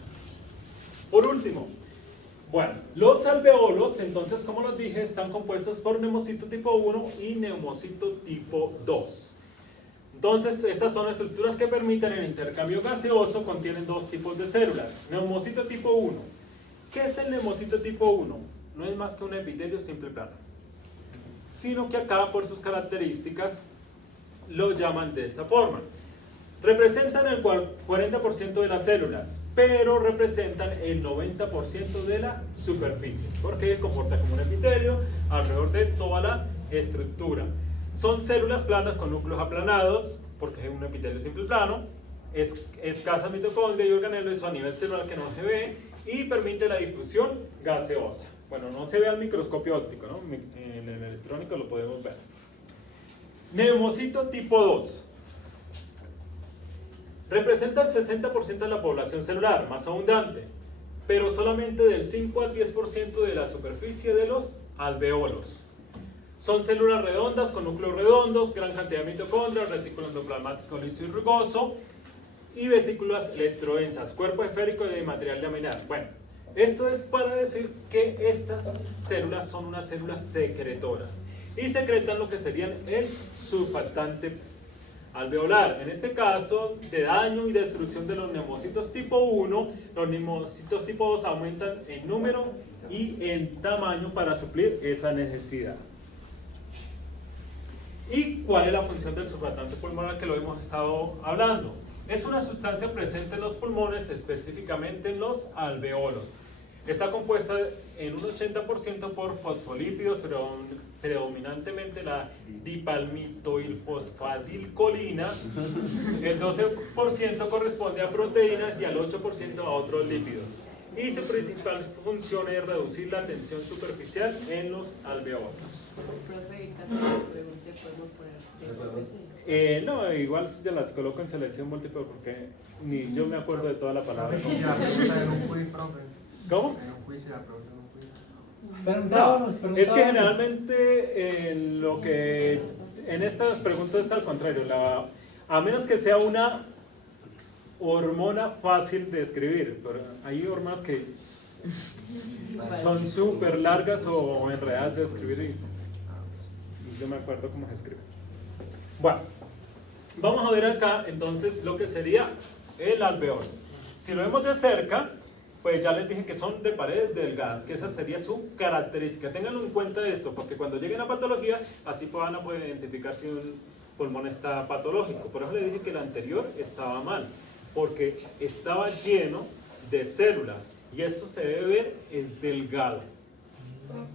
Por último, bueno, los alveolos, entonces como los dije, están compuestos por neumocito tipo 1 y neumocito tipo 2. Entonces, estas son estructuras que permiten el intercambio gaseoso, contienen dos tipos de células. Neumocito tipo 1. ¿Qué es el neumocito tipo 1? No es más que un epitelio simple plano, sino que acá por sus características lo llaman de esa forma. Representan el 40% de las células, pero representan el 90% de la superficie, porque comporta como un epitelio alrededor de toda la estructura. Son células planas con núcleos aplanados, porque es un epitelio simple plano, escasa mitocondria y organelos a nivel celular que no se ve y permite la difusión gaseosa. Bueno, no se ve al microscopio óptico, ¿no? En el electrónico lo podemos ver. Neumocito tipo 2. Representa el 60% de la población celular, más abundante, pero solamente del 5 al 10% de la superficie de los alveolos. Son células redondas con núcleos redondos, gran cantidad de mitocondrias, retículo endoplasmático liso y rugoso y vesículas electrodensas, cuerpo esférico de material laminar. Bueno, esto es para decir que estas células son unas células secretoras y secretan lo que serían el surfactante alveolar. En este caso, de daño y destrucción de los neumocitos tipo 1, los neumocitos tipo 2 aumentan en número y en tamaño para suplir esa necesidad. ¿Y cuál es la función del surfactante pulmonar que lo hemos estado hablando? Es una sustancia presente en los pulmones, específicamente en los alveolos. Está compuesta en un 80% por fosfolípidos, pero predominantemente la dipalmitoilfosfadilcolina. El 12% corresponde a proteínas y al 8% a otros lípidos. Y su principal función es reducir la tensión superficial en los alveolos. Profe, Catalina, pregunté, ¿podemos poner No, igual ya las coloco en selección múltiple porque ni yo me acuerdo de toda la palabra. Si la pregunta en un quiz, profe. ¿Cómo? En un quiz, si la pregunta en un quiz. Preguntábamos. Es que generalmente lo que en estas preguntas es al contrario, a menos que sea una hormona fácil de escribir, pero hay hormonas que son súper largas o enredadas de escribir y yo me acuerdo cómo se escribe. Bueno, vamos a ver acá entonces lo que sería el alveolo. Si lo vemos de cerca, pues ya les dije que son de paredes delgadas, que esa sería su característica. Ténganlo en cuenta esto, porque cuando lleguen a patología, así van a poder identificar si un pulmón está patológico. Por eso les dije que el anterior estaba mal, porque estaba lleno de células, y esto se debe ver, es delgado.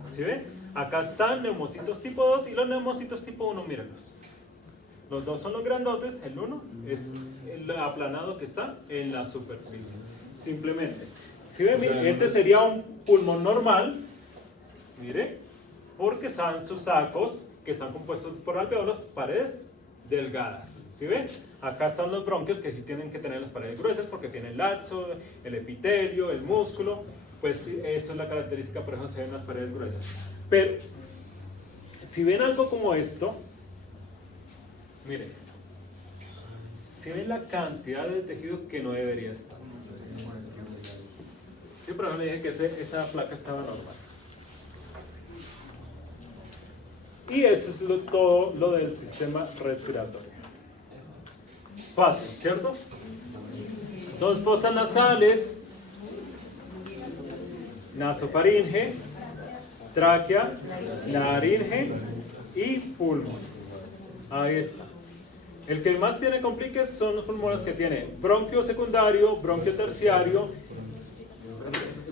¿Sí ven? Acá están neumocitos tipo 2 y los neumocitos tipo 1, mírenlos. Los dos son los grandotes, el uno es el aplanado que está en la superficie. Simplemente. ¿Sí ven? Mire, este sería un pulmón normal, mire, porque están sus sacos que están compuestos por alveolos, paredes delgadas. ¿Sí ven? Acá están los bronquios que sí tienen que tener las paredes gruesas porque tienen el laxo, el epitelio, el músculo. Pues eso es la característica, por eso se ven las paredes gruesas. Pero si ven algo como esto, miren, si ven la cantidad de tejido que no debería estar. por eso le dije que esa placa estaba normal. Y eso es todo lo del sistema respiratorio. Fácil, ¿cierto? Entonces, fosas nasales, nasofaringe, tráquea, laringe y pulmones. Ahí está. El que más tiene compliques son los pulmones que tiene bronquio secundario, bronquio terciario,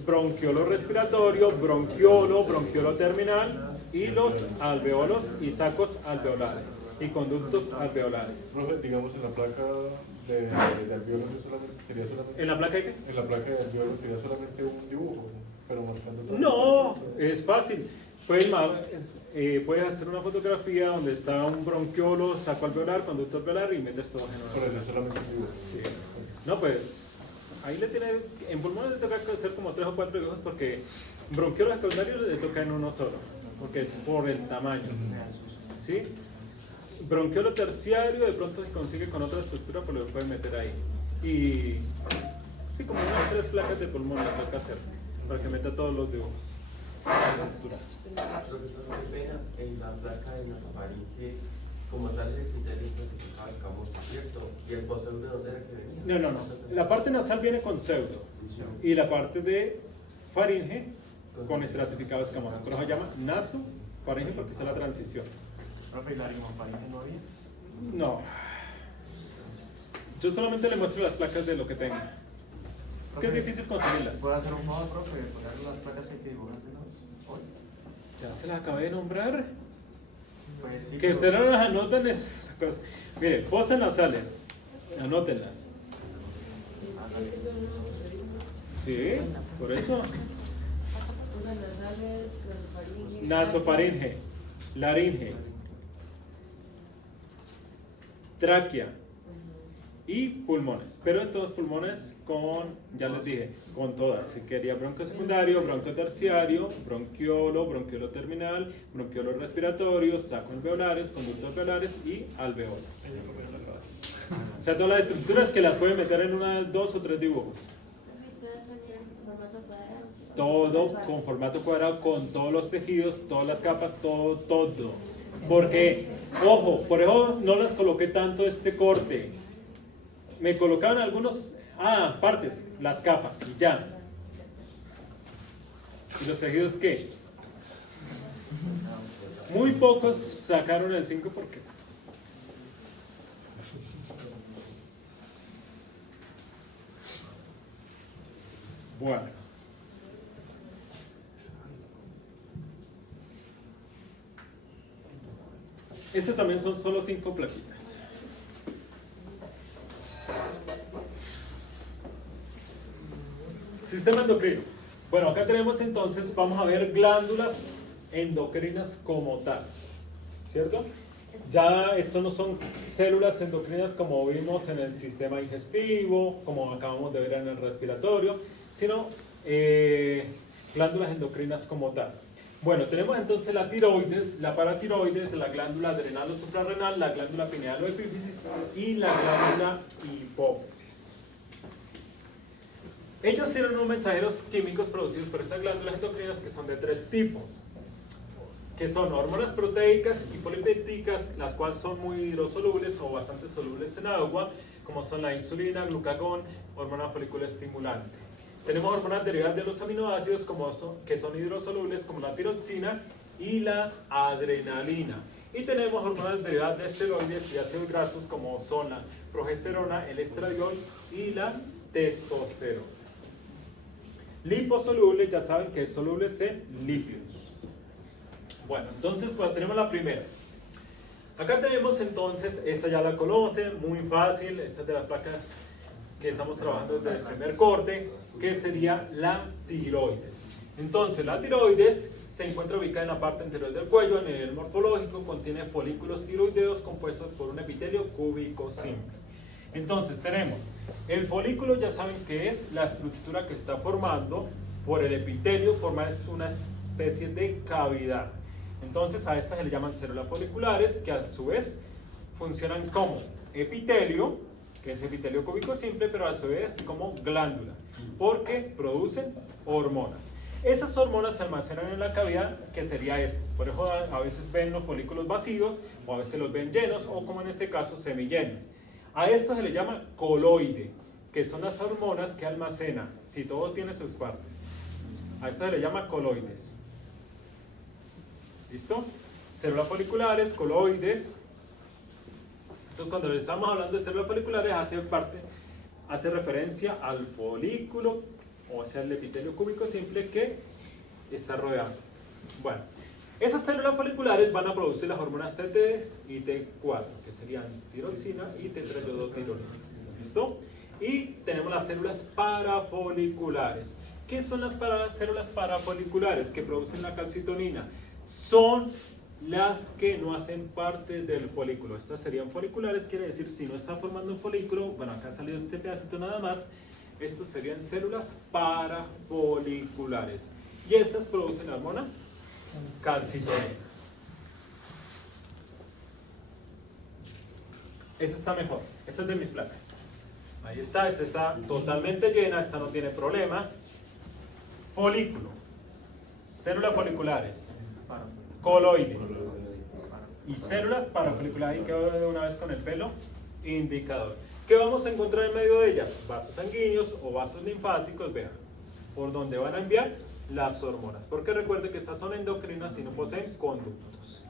bronquiolo respiratorio, bronquiolo terminal y los alveolos y sacos alveolares y conductos alveolares. Profe, digamos en la placa de alveolo sería solamente... ¿En la placa de qué? En la placa de alveolo sería solamente un dibujo, pero marcando todo. No, es fácil. Puedes hacer una fotografía donde está un bronquiolo, saco alveolar, conducto alveolar y metes todo en una Pero sola. es solamente un dibujo. Sí. No, pues ahí le tiene, en pulmones le toca hacer como 3 o 4 dibujos porque bronquiolo secundario le toca en uno solo, porque es por el tamaño. ¿Sí? Bronquiolo terciario de pronto se consigue con otra estructura, pues lo pueden meter ahí. Y sí, como unas 3 placas de pulmón le toca hacer para que meta todos los dibujos. Estructuras. Profesor, qué pena, en la placa de nasofaringe, como tal, el criterio certificado de Camus, ¿cierto? ¿Y el pseudo de dónde era que venía? No. La parte nasal viene con pseudo y la parte de faringe con estratificado escamoso. Pero se llama nasofaringe porque esa es la transición. Profe, ¿y la laringofaringe no había? No. Yo solamente le muestro las placas de lo que tenga. Es que es difícil conseguirlas. ¿Puedo hacer un favor, profe? ¿Poner las placas que hay que dibujar de una vez? Hoy. Ya se las acabé de nombrar. Pues sí. Que ustedes no las anoten es otra cosa. Mire, fosas nasales. Anótenlas. Sí, por eso. Fosas nasales, nasofaringe. Nasofaringe, laringe, tráquea y pulmones. Pero en todos pulmones con, ya les dije, con todas. Si quería bronquio secundario, bronquio terciario, bronquiolo terminal, bronquiolo respiratorio, saco alveolares, conductos alveolares y alveolos. O sea, todas las estructuras que las pueden meter en 1, 2 o 3 dibujos. Todo con formato cuadrado, con todos los tejidos, todas las capas, todo. Porque, ojo, por eso no las coloqué tanto este corte. Me colocaban algunos, partes, las capas, y ya. ¿Y los tejidos qué? Muy pocos sacaron el 5 porque. Bueno. Estas también son solo 5 plaquitas. Sistema endocrino. Bueno, acá tenemos entonces, vamos a ver glándulas endocrinas como tal, ¿cierto? Ya esto no son células endocrinas como vimos en el sistema digestivo, como acabamos de ver en el respiratorio, sino glándulas endocrinas como tal. Bueno, tenemos entonces la tiroides, la paratiroides, la glándula adrenal o suprarrenal, la glándula pineal o epífisis y la glándula hipófisis. Ellos tienen unos mensajeros químicos producidos por estas glándulas endocrinas que son de 3 tipos, que son hormonas proteicas y polipépticas, las cuales son muy hidrosolubles o bastante solubles en agua, como son la insulina, glucagón, hormona folículo estimulante. Tenemos hormonas derivadas de los aminoácidos que son hidrosolubles, como la tiroxina y la adrenalina. Y tenemos hormonas derivadas de esteroides y ácidos grasos, como son la progesterona, el estradiol y la testosterona. Liposoluble, ya saben que es soluble en lípidos. Bueno, entonces tenemos la primera. Acá tenemos entonces, esta ya la conocen, muy fácil, esta es de las placas que estamos trabajando desde el primer corte, que sería la tiroides. Entonces, la tiroides se encuentra ubicada en la parte anterior del cuello, a nivel morfológico, contiene folículos tiroideos compuestos por un epitelio cúbico simple. Entonces, tenemos el folículo, ya saben que es la estructura que está formando por el epitelio, es una especie de cavidad. Entonces, a estas se le llaman células foliculares, que a su vez funcionan como epitelio, que es epitelio cúbico simple, pero a su vez como glándula. porque producen hormonas. Esas hormonas se almacenan en la cavidad, que sería esto. Por eso a veces ven los folículos vacíos, o a veces los ven llenos, o como en este caso, semillenos. A esto se le llama coloide, que son las hormonas que almacenan, si todo tiene sus partes. A esto se le llama coloides. ¿Listo? Células foliculares, coloides. Entonces, cuando le estamos hablando de células foliculares, hace referencia al folículo, o sea, el epitelio cúbico simple que está rodeando. Bueno, esas células foliculares van a producir las hormonas T3 y T4, que serían tiroxina y tetraiodotironina. ¿Listo? Y tenemos las células parafoliculares. ¿Qué son las células parafoliculares que producen la calcitonina? Son las que no hacen parte del folículo. Estas serían foliculares, quiere decir si no está formando un folículo, bueno, acá ha salido este pedacito nada más, estos serían células parafoliculares. Y estas producen la hormona calcitonina. Esta está mejor, esta es de mis placas. Ahí está, esta está totalmente llena, esta no tiene problema. Folículo, células foliculares, coloide y células parafoliculares. Ahí quedo de una vez con el pelo indicador. ¿Qué vamos a encontrar en medio de ellas? Vasos sanguíneos o vasos linfáticos, vean, por donde van a enviar las hormonas. Porque recuerden que estas son endocrinas y no poseen conductos.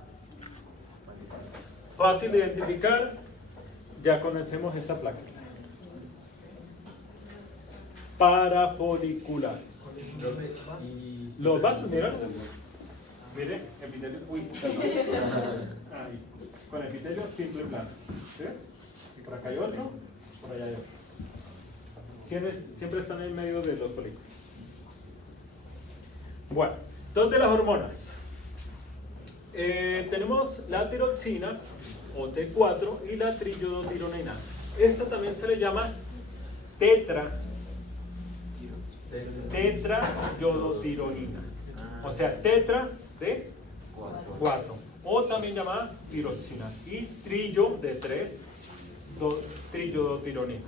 Fácil de identificar, ya conocemos esta placa. Parafoliculares. Los vasos, mira. Mire, epitelio, uy, perdón. Ahí, con epitelio simple plano. ¿Ves? Y por acá hay otro, por allá hay otro. Siempre están en medio de los folículos. Bueno, entonces de las hormonas. Tenemos la tiroxina, o T4, y la triiodotironina. Esta también se le llama tetraiodotironina. O sea, tetra de 4. O también llamada tiroxina. Y trillo de 3, triiodotironina.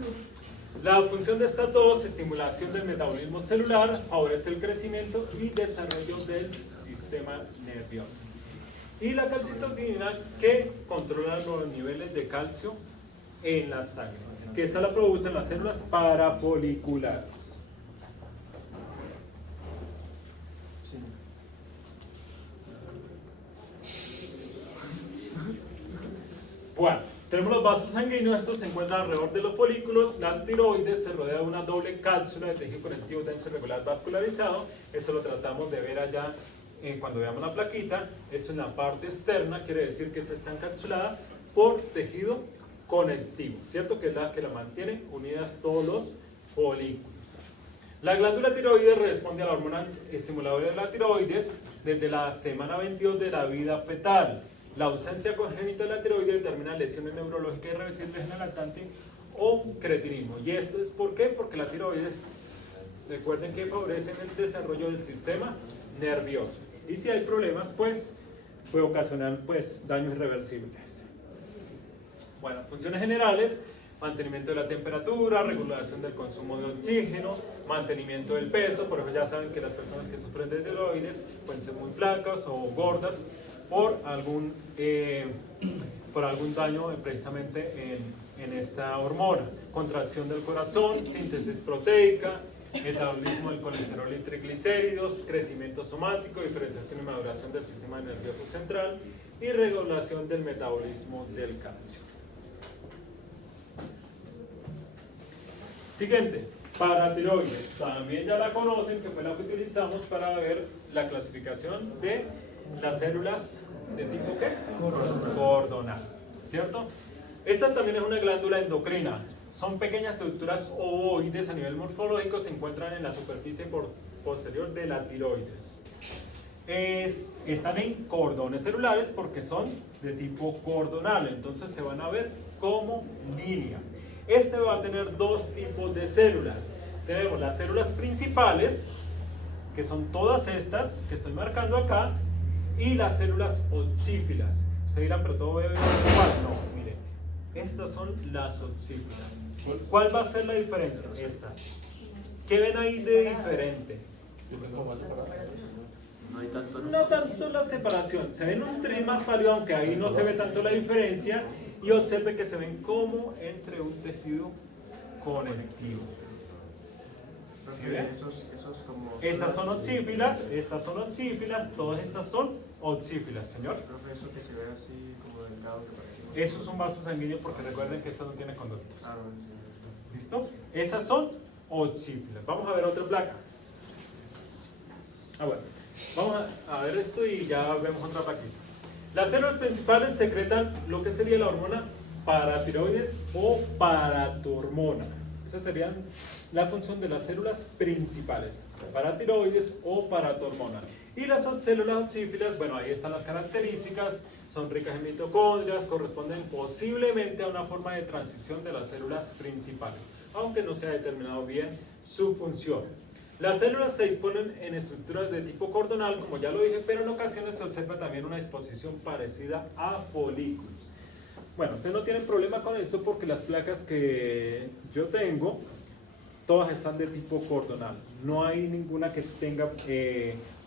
La función de estas dos, estimulación del metabolismo celular, favorece el crecimiento y desarrollo del sistema nervioso. Y la calcitonina, que controla los niveles de calcio en la sangre, que esta la producen las células parafoliculares. Bueno, tenemos los vasos sanguíneos, estos se encuentran alrededor de los folículos. La tiroides se rodea de una doble cápsula de tejido conectivo denso regular vascularizado. Eso lo tratamos de ver allá cuando veamos la plaquita. Esto en la parte externa, quiere decir que esta está encapsulada por tejido conectivo, ¿cierto? Que es la que la mantiene unidas todos los folículos. La glándula tiroides responde a la hormona estimuladora de la tiroides desde la semana 22 de la vida fetal. La ausencia congénita de la tiroides determina lesiones neurológicas irreversibles en el lactante o cretinismo. ¿Y esto es por qué? Porque la tiroides, recuerden que favorecen el desarrollo del sistema nervioso. Y si hay problemas, pues puede ocasionar daños irreversibles. Bueno, funciones generales: mantenimiento de la temperatura, regulación del consumo de oxígeno, mantenimiento del peso. Por ejemplo, ya saben que las personas que sufren de tiroides pueden ser muy flacas o gordas por algún daño precisamente en esta hormona. Contracción del corazón, síntesis proteica, metabolismo del colesterol y triglicéridos, crecimiento somático, diferenciación y maduración del sistema nervioso central y regulación del metabolismo del calcio. Siguiente, paratiroides. También ya la conocen, que fue la que utilizamos para ver la clasificación de las células de tipo ¿qué? Cordonal, ¿cierto? Esta también es una glándula endocrina. Son pequeñas estructuras ovoides a nivel morfológico, se encuentran en la superficie posterior de la tiroides. Están en cordones celulares porque son de tipo cordonal, entonces se van a ver como líneas. Este va a tener dos tipos de células. Tenemos las células principales, que son todas estas que estoy marcando acá, y las células oxífilas. Ustedes dirán, pero todo debe ser igual. No, miren, estas son las oxífilas. ¿Cuál va a ser la diferencia? Estas. ¿Qué ven ahí de diferente? Yo tengo más separado. No hay tanto. No tanto la separación, se ven un tris más pálido, aunque ahí no se ve tanto la diferencia, y observe que se ven como entre un tejido conectivo. ¿Sí ven? Esos como... Estas son oxífilas, todas estas son oxífilas, señor. Profe, eso que se ve así como delgado que parece... Eso es un vaso sanguíneo porque recuerden que esto no tiene conductos. Ah, bueno, sí. ¿Listo? Esas son oxífilas. Vamos a ver otra placa. Bueno, vamos a ver esto y ya vemos otra plaquita. Las células principales secretan lo que sería la hormona paratiroides o paratormona. Esa sería la función de las células principales, paratiroides o paratormona. Y las células oxífilas, bueno, ahí están las características, son ricas en mitocondrias, corresponden posiblemente a una forma de transición de las células principales, aunque no se ha determinado bien su función. Las células se disponen en estructuras de tipo cordonal, como ya lo dije, pero en ocasiones se observa también una disposición parecida a folículos. Bueno, ustedes no tienen problema con eso porque las placas que yo tengo, todas están de tipo cordonal. No hay ninguna que tenga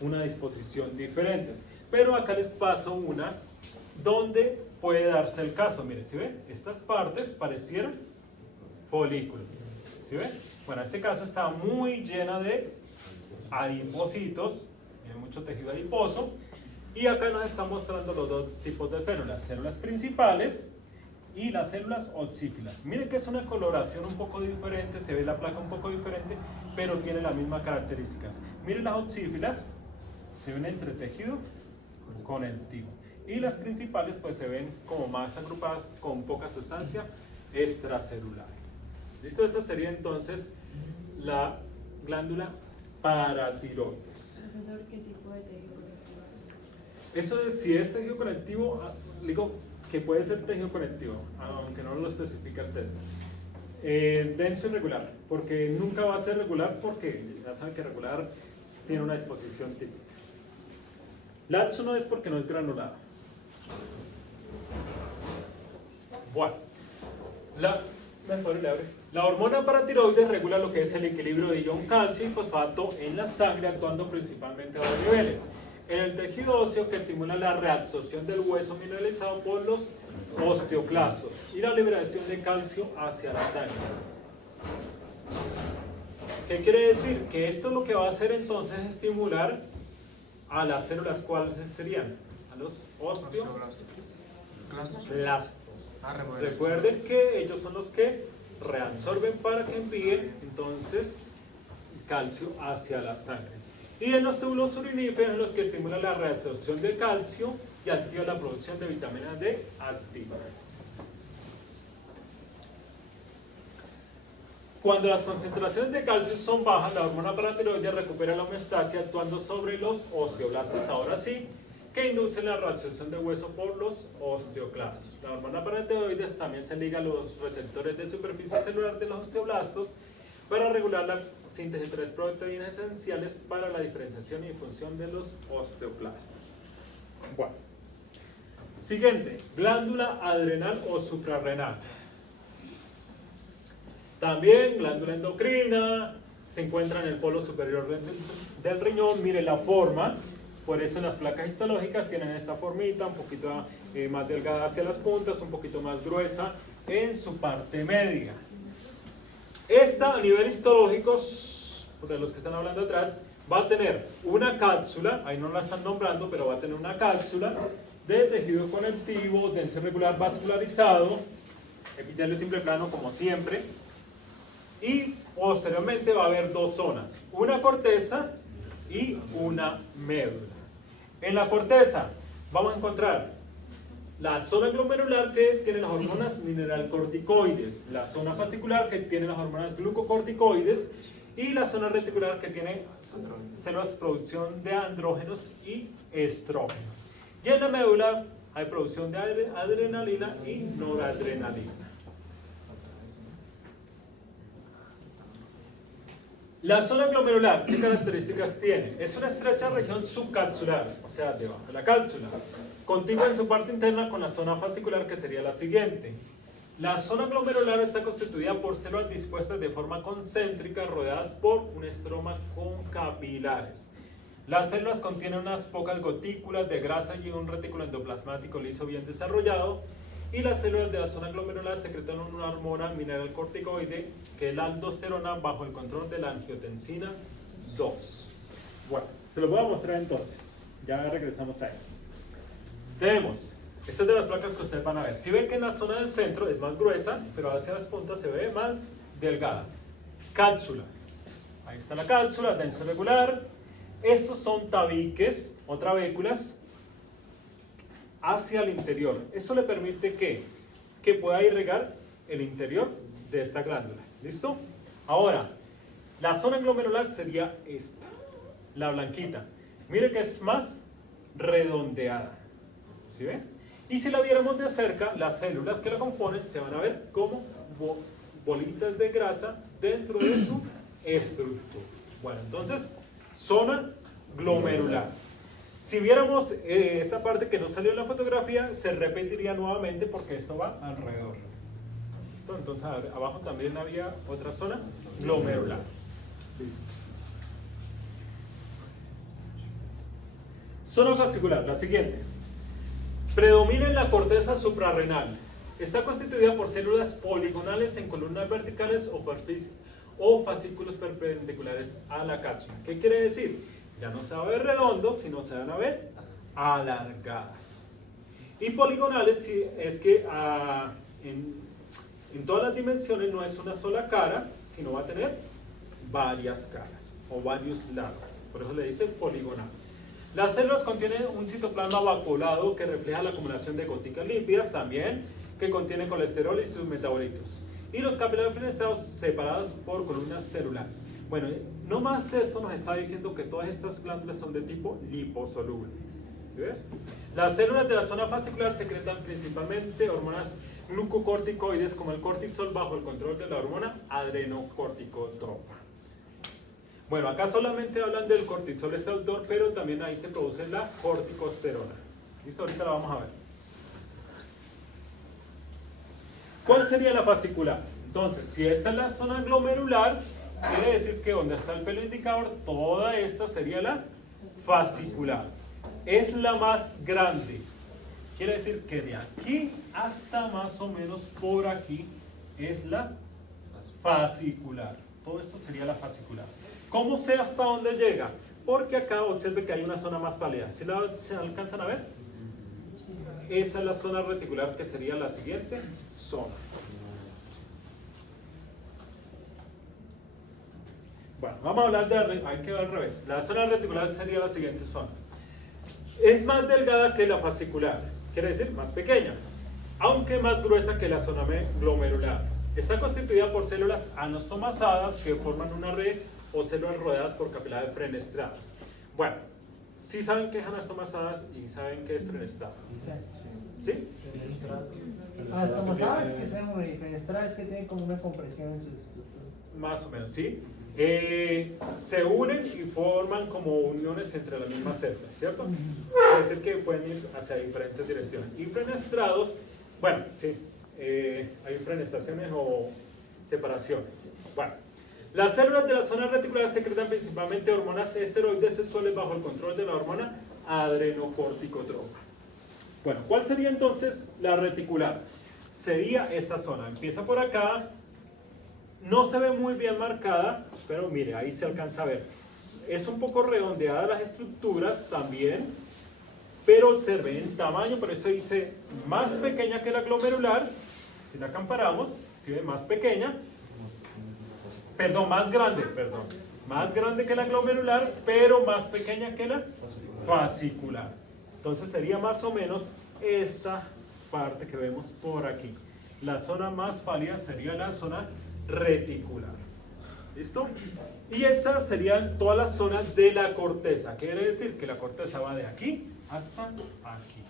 una disposición diferente. Pero acá les paso una donde puede darse el caso. Miren, ¿sí ven? Estas partes parecieran folículos. ¿Sí ven? Bueno, en este caso está muy llena de adipocitos, tiene mucho tejido adiposo. Y acá nos están mostrando los dos tipos de células. Células principales y las células oxífilas. Miren que es una coloración un poco diferente, se ve la placa un poco diferente, pero tiene la misma característica. Miren las oxífilas, se ven entre tejido conectivo. Y las principales pues se ven como más agrupadas con poca sustancia extracelular. ¿Listo? Esa sería entonces la glándula paratiroides. Profesor, ¿qué tipo de tejido conectivo es? Eso es, si es tejido conectivo, digo que puede ser tejido conectivo, aunque no lo especifica el texto. Denso y regular, porque nunca va a ser regular porque ya saben que regular tiene una disposición típica. Laxo no es porque no es granulado. Bueno, la hormona paratiroides regula lo que es el equilibrio de ion calcio y fosfato en la sangre, actuando principalmente a dos niveles. En el tejido óseo, que estimula la reabsorción del hueso mineralizado por los osteoclastos y la liberación de calcio hacia la sangre. ¿Qué quiere decir? Que esto lo que va a hacer entonces es estimular a las células, ¿cuáles serían? A los osteoblastos. Recuerden que ellos son los que reabsorben para que envíen entonces calcio hacia la sangre. Y en los túbulos uriníferos, los que estimulan la reabsorción de calcio y activan la producción de vitamina D activa. Cuando las concentraciones de calcio son bajas, la hormona paratiroides recupera la homeostasia actuando sobre los osteoblastos, ahora sí, que inducen la reabsorción de hueso por los osteoclastos. La hormona paratiroides también se liga a los receptores de superficie celular de los osteoblastos para regular la síntesis de 3 proteínas esenciales para la diferenciación y función de los osteoclastos. Bueno, siguiente, glándula adrenal o suprarrenal. También glándula endocrina, se encuentra en el polo superior del riñón. Mire la forma, por eso las placas histológicas tienen esta formita, un poquito más delgada hacia las puntas, un poquito más gruesa en su parte media. Esta, a nivel histológico, de los que están hablando atrás, va a tener una cápsula, ahí no la están nombrando, pero va a tener una cápsula de tejido conectivo, denso irregular vascularizado, epitelio simple plano como siempre, y posteriormente va a haber dos zonas, una corteza y una médula. En la corteza vamos a encontrar la zona glomerular, que tiene las hormonas mineralcorticoides, la zona fascicular, que tiene las hormonas glucocorticoides, y la zona reticular, que tiene células de producción de andrógenos y estrógenos. Y en la médula hay producción de adrenalina y noradrenalina. La zona glomerular, ¿qué características tiene? Es una estrecha región subcapsular, o sea, debajo de la cápsula, contigua en su parte interna con la zona fascicular, que sería la siguiente. La zona glomerular está constituida por células dispuestas de forma concéntrica rodeadas por un estroma con capilares. Las células contienen unas pocas gotículas de grasa y un retículo endoplasmático liso bien desarrollado, y las células de la zona glomerular secretan una hormona mineral corticoide que es la aldosterona bajo el control de la angiotensina 2. Bueno, se los voy a mostrar entonces. Ya regresamos ahí. Tenemos, estas de las placas que ustedes van a ver. Si ven que en la zona del centro es más gruesa, pero hacia las puntas se ve más delgada. Cápsula. Ahí está la cápsula, denso regular. Estos son tabiques o trabéculas hacia el interior. Eso le permite que pueda irrigar el interior de esta glándula. ¿Listo? Ahora, la zona glomerular sería esta, la blanquita. Mire que es más redondeada. ¿Sí ven? Y si la viéramos de cerca, las células que la componen se van a ver como bolitas de grasa dentro de su estructura. Bueno, entonces, zona glomerular. Si viéramos esta parte que no salió en la fotografía, se repetiría nuevamente porque esto va alrededor. ¿Listo? Entonces, abajo también había otra zona glomerular. Listo. Zona fascicular, la siguiente. Predomina en la corteza suprarrenal. Está constituida por células poligonales en columnas verticales o fascículos perpendiculares a la cápsula. ¿Qué quiere decir? Ya no se va a ver redondo, sino se van a ver alargadas. Y poligonales es que en todas las dimensiones no es una sola cara, sino va a tener varias caras o varios lados. Por eso le dice poligonal. Las células contienen un citoplasma vacuolado que refleja la acumulación de goticas lípidas también, que contiene colesterol y sus metabolitos. Y los capilares fenestrados separados por columnas celulares. Bueno, no más esto nos está diciendo que todas estas glándulas son de tipo liposoluble. ¿Sí ves? Las células de la zona fascicular secretan principalmente hormonas glucocorticoides como el cortisol bajo el control de la hormona adrenocorticotropa. Bueno, acá solamente hablan del cortisol este autor, pero también ahí se produce la corticosterona. ¿Listo? Ahorita la vamos a ver. ¿Cuál sería la fascicular? Entonces, si esta es la zona glomerular, quiere decir que donde está el pelo indicador, toda esta sería la fascicular. Es la más grande. Quiere decir que de aquí hasta más o menos por aquí es la fascicular. Todo esto sería la fascicular. ¿Cómo sé hasta dónde llega? Porque acá observe que hay una zona más pálida. ¿Sí se alcanzan a ver? Esa es la zona reticular, que sería la siguiente zona. Bueno, vamos a hablar de, hay que ver al revés. La zona reticular sería la siguiente zona. Es más delgada que la fascicular, quiere decir más pequeña, aunque más gruesa que la zona glomerular. Está constituida por células anastomosadas que forman una red o células rodeadas por capilares fenestrados. Bueno, sí saben qué es anastomosadas y saben qué es fenestrado. ¿Sí? Anastomosadas es que sean muy fenestradas, que tienen como una compresión en sus estructuras. Más o menos, ¿sí? Se unen y forman como uniones entre las mismas células, ¿cierto? Quiere decir que pueden ir hacia diferentes direcciones. Y fenestrados, bueno, sí, hay fenestraciones o separaciones. Bueno, las células de la zona reticular secretan principalmente hormonas esteroides sexuales bajo el control de la hormona adrenocorticotropa. Bueno, ¿cuál sería entonces la reticular? Sería esta zona, empieza por acá. No se ve muy bien marcada, pero mire, ahí se alcanza a ver. Es un poco redondeada las estructuras también, pero observen en tamaño, por eso dice más pequeña que la glomerular. Si la comparamos, si ve más pequeña, más grande que la glomerular, pero más pequeña que la fascicular. Entonces sería más o menos esta parte que vemos por aquí. La zona más pálida sería la zona reticular. ¿Listo? Y esas serían todas las zonas de la corteza. Quiere decir que la corteza va de aquí hasta aquí.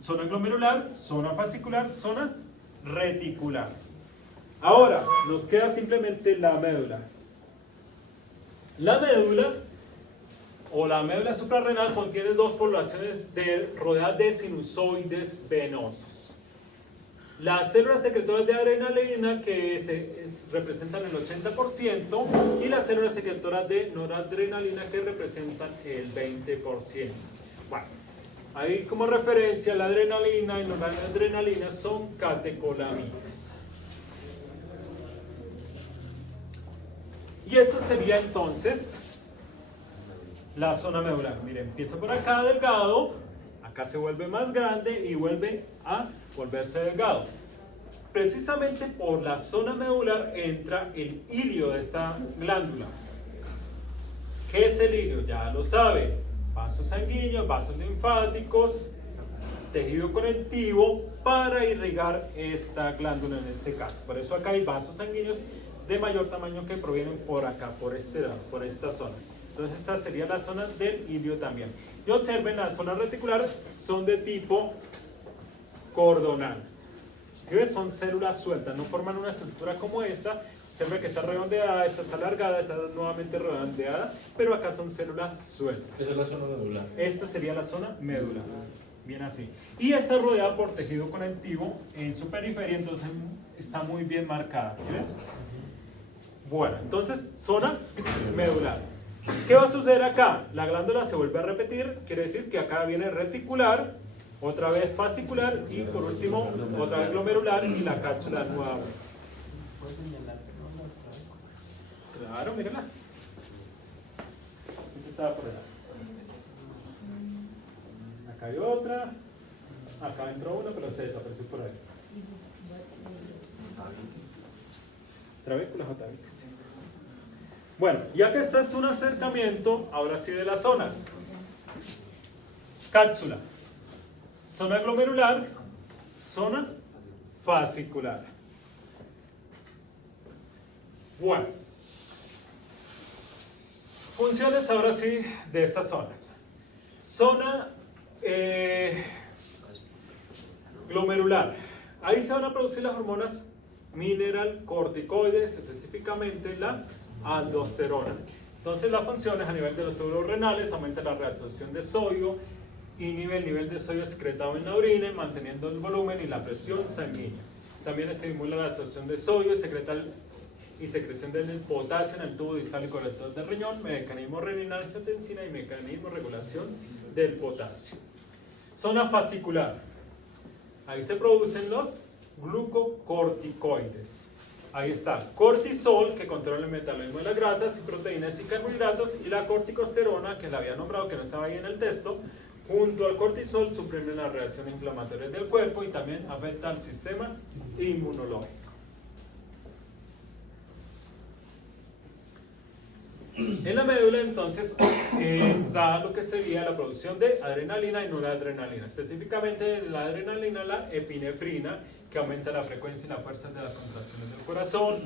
Zona glomerular, zona fascicular, zona reticular. Ahora, nos queda simplemente la médula. La médula o la médula suprarrenal contiene dos poblaciones rodeadas de sinusoides venosos. Las células secretoras de adrenalina que representan el 80% y las células secretoras de noradrenalina que representan el 20%. Bueno, ahí como referencia la adrenalina y noradrenalina son catecolaminas. Y esta sería entonces la zona medular. Miren, empieza por acá delgado, acá se vuelve más grande y vuelve a volverse delgado. Precisamente por la zona medular entra el ilio de esta glándula. ¿Qué es el ilio? Ya lo sabe. Vasos sanguíneos, vasos linfáticos, tejido conectivo para irrigar esta glándula en este caso. Por eso acá hay vasos sanguíneos de mayor tamaño que provienen por acá, por este lado, por esta zona. Entonces esta sería la zona del ilio también. Y observen, la zona reticular son de tipo cordonal. Si ves, son células sueltas, no forman una estructura como esta. Observen que está redondeada, esta está alargada, está nuevamente redondeada, pero acá son células sueltas. Esa es la zona medular. Esta sería la zona medular, bien así. Y está rodeada por tejido conectivo en su periferia, entonces está muy bien marcada, ¿sí ves? Bueno, entonces zona medular. ¿Qué va a suceder acá? La glándula se vuelve a repetir, quiere decir que acá viene reticular, otra vez fascicular y por último otra vez glomerular y la cápsula nuevamente. ¿Puedes señalar que no muestra? Claro, mírala. Esta estaba por allá. Acá hay otra. Acá entró una, pero se desapareció por ahí. Trabéculas o tabiques. Bueno, ya que este es un acercamiento, ahora sí de las zonas. Cápsula. Zona glomerular. Zona fascicular. Bueno. Funciones ahora sí de estas zonas. Zona glomerular. Ahí se van a producir las hormonas mineralcorticoides, específicamente la aldosterona. Entonces las funciones a nivel de los suprarrenales aumenta la reabsorción de sodio, inhibe el nivel de sodio excretado en la orina, manteniendo el volumen y la presión sanguínea. También estimula la absorción de sodio y secreción del potasio en el tubo distal y colector del riñón, mecanismo renina-angiotensina y mecanismo de regulación del potasio. Zona fascicular. Ahí se producen los glucocorticoides. Ahí está cortisol, que controla el metabolismo de las grasas y proteínas y carbohidratos, y la corticosterona, que la había nombrado, que no estaba ahí en el texto. Junto al cortisol suprime las reacciones inflamatorias del cuerpo y también afecta al sistema inmunológico. En la médula entonces está lo que sería la producción de adrenalina y noradrenalina, específicamente la adrenalina, la epinefrina, que aumenta la frecuencia y la fuerza de las contracciones del corazón,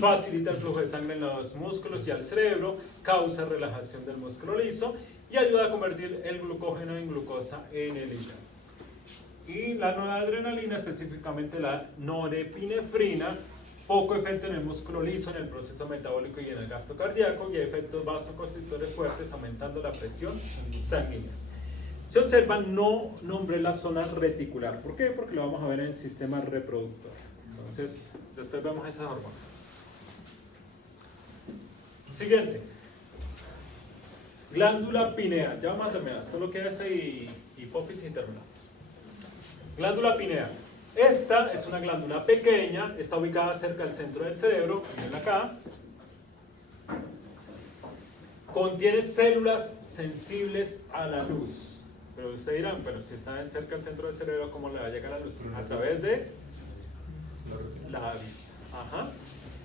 facilita el flujo de sangre en los músculos y al cerebro, causa relajación del músculo liso y ayuda a convertir el glucógeno en glucosa en el hígado. Y la noradrenalina, específicamente la norepinefrina, poco efecto en el músculo liso, en el proceso metabólico y en el gasto cardíaco, y efectos vasoconstrictores fuertes aumentando la presión sanguínea. Si observan, no nombré la zona reticular. ¿Por qué? Porque lo vamos a ver en el sistema reproductor. Entonces, después vemos esas hormonas. Siguiente. Glándula pineal. Ya vamos a terminar. Solo queda esta y hipófisis y terminamos. Glándula pineal. Esta es una glándula pequeña, está ubicada cerca del centro del cerebro, miren acá. Contiene células sensibles a la luz. Pero ustedes dirán, pero si está cerca del centro del cerebro, ¿cómo le va a llegar la luz? A través de la vista. Ajá.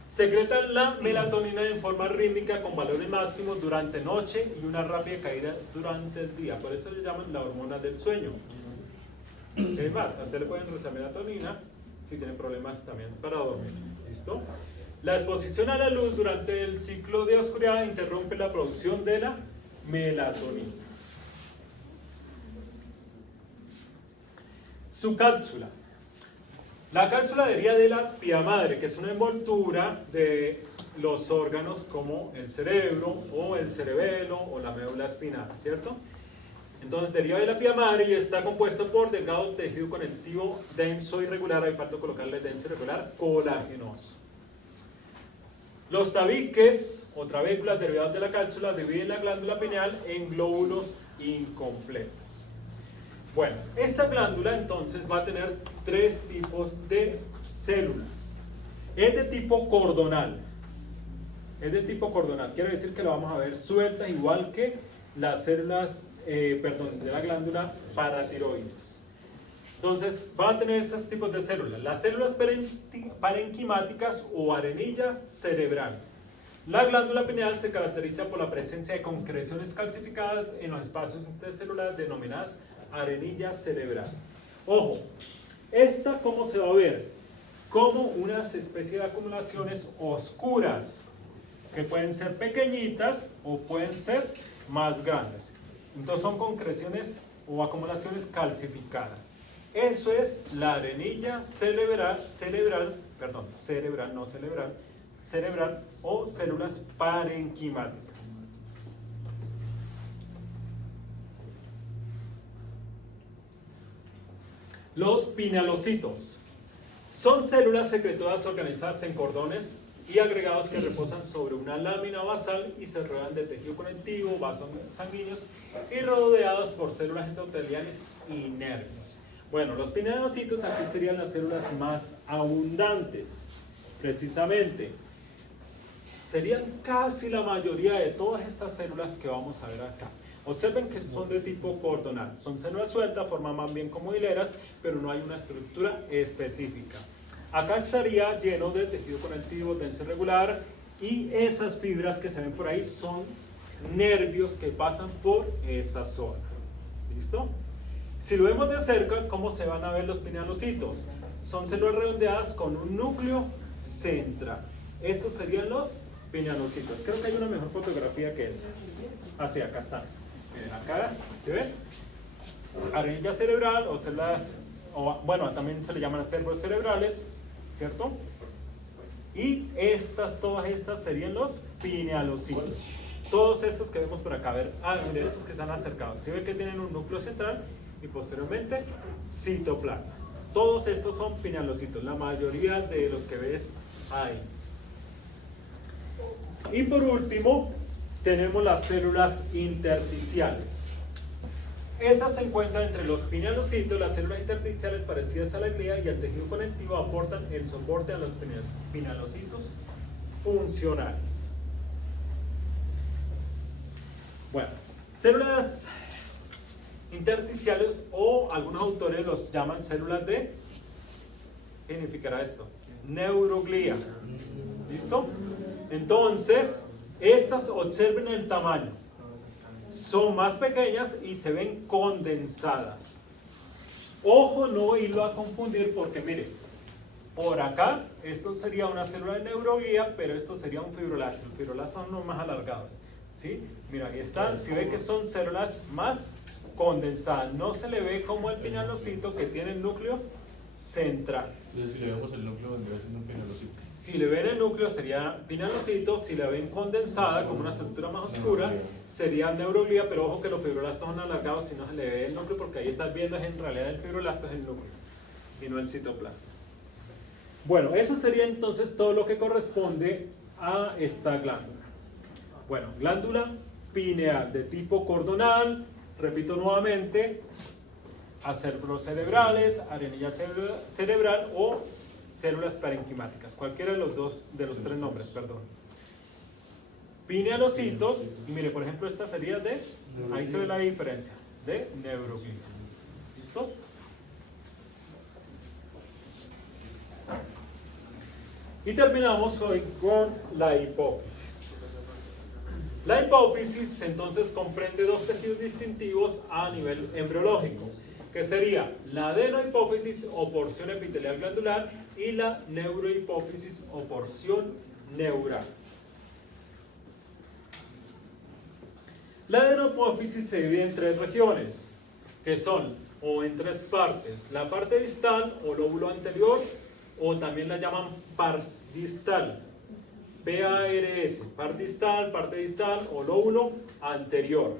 Secretan la melatonina en forma rítmica con valores máximos durante noche y una rápida caída durante el día. Por eso le llaman la hormona del sueño. Es más, a usted le pueden rezar melatonina si tienen problemas también para dormir. ¿Listo? La exposición a la luz durante el ciclo de oscuridad interrumpe la producción de la melatonina. Su cápsula. La cápsula deriva de la pía madre, que es una envoltura de los órganos como el cerebro o el cerebelo o la médula espinal, ¿cierto? Entonces deriva de la pía madre y está compuesto por delgado tejido conectivo denso y regular, ahí falta colocarle denso y regular, colagenoso. Los tabiques o trabéculas derivados de la cápsula dividen la glándula pineal en glóbulos incompletos. Bueno, esta glándula entonces va a tener tres tipos de células. Es de tipo cordonal. Es de tipo cordonal, quiere decir que lo vamos a ver suelta igual que las células de la glándula paratiroides. Entonces va a tener estos tipos de células: las células parenquimáticas o arenilla cerebral. La glándula pineal se caracteriza por la presencia de concreciones calcificadas en los espacios intercelulares denominadas arenilla cerebral. Ojo, esta cómo se va a ver, como unas especies de acumulaciones oscuras que pueden ser pequeñitas o pueden ser más grandes. Entonces son concreciones o acumulaciones calcificadas. Eso es la arenilla cerebral o células parenquimáticas. Los pinealocitos son células secretoras organizadas en cordones y agregados que reposan sobre una lámina basal y se rodean de tejido conectivo, vasos sanguíneos y rodeados por células endoteliales y nervios. Bueno, los pinealocitos aquí serían las células más abundantes, precisamente. Serían casi la mayoría de todas estas células que vamos a ver acá. Observen que son de tipo cordonal, son células sueltas, forman más bien como hileras, pero no hay una estructura específica. Acá estaría lleno de tejido conectivo denso y regular, y esas fibras que se ven por ahí son nervios que pasan por esa zona. ¿Listo? Si lo vemos de cerca, ¿cómo se van a ver los pinealocitos? Son células redondeadas con un núcleo central. Estos serían los pinealocitos. Creo que hay una mejor fotografía que esa. Así, acá está. Miren acá, ¿se ven? Arenilla cerebral o células, bueno, también se le llaman células cerebrales, ¿cierto? Y todas estas serían los pinealocitos. Todos estos que vemos por acá, a ver, de estos que están acercados, se ve que tienen un núcleo central y posteriormente citoplasma. Todos estos son pinealocitos, la mayoría de los que ves ahí. Y por último, tenemos las células intersticiales. Esas se encuentran entre los pinealocitos. Las células intersticiales parecidas a la glía y al tejido conectivo aportan el soporte a los pinealocitos funcionales. Bueno, células intersticiales, o algunos autores los llaman células de, ¿qué significará esto? Neuroglía. ¿Listo? Entonces, estas, observen el tamaño, son más pequeñas y se ven condensadas. Ojo, no irlo a confundir, porque mire, por acá esto sería una célula de neuroglía, pero esto sería un fibroblasto. Los fibroblastos son los más alargados, ¿sí? Mira, aquí están, si ve que son células más condensadas, no se le ve como el pinealocito que tiene el núcleo central. Entonces, si le vemos el núcleo, vendría siendo un pinealocito. Si le ven el núcleo sería pinealocito, si la ven condensada como una estructura más oscura sería neuroglía, pero ojo que los fibroblastos son alargados si no se le ve el núcleo, porque ahí estás viendo es en realidad el fibroblasto es el núcleo y no el citoplasma. Bueno, eso sería entonces todo lo que corresponde a esta glándula. Bueno, glándula pineal de tipo cordonal, repito nuevamente, acérculos cerebrales, arenilla cerebral o células parenquimáticas, cualquiera de los tres nombres, perdón. Pinealocitos, y mire, por ejemplo, esta sería de, ahí se ve la diferencia, de neuroglía. ¿Listo? Y terminamos hoy con la hipófisis. La hipófisis entonces comprende dos tejidos distintivos a nivel embriológico, que sería la adenohipófisis o porción epitelial glandular y la neurohipófisis o porción neural. La adenohipófisis se divide en tres regiones, que son, o en tres partes: la parte distal o lóbulo anterior, o también la llaman pars distal, PARS, parte distal o lóbulo anterior.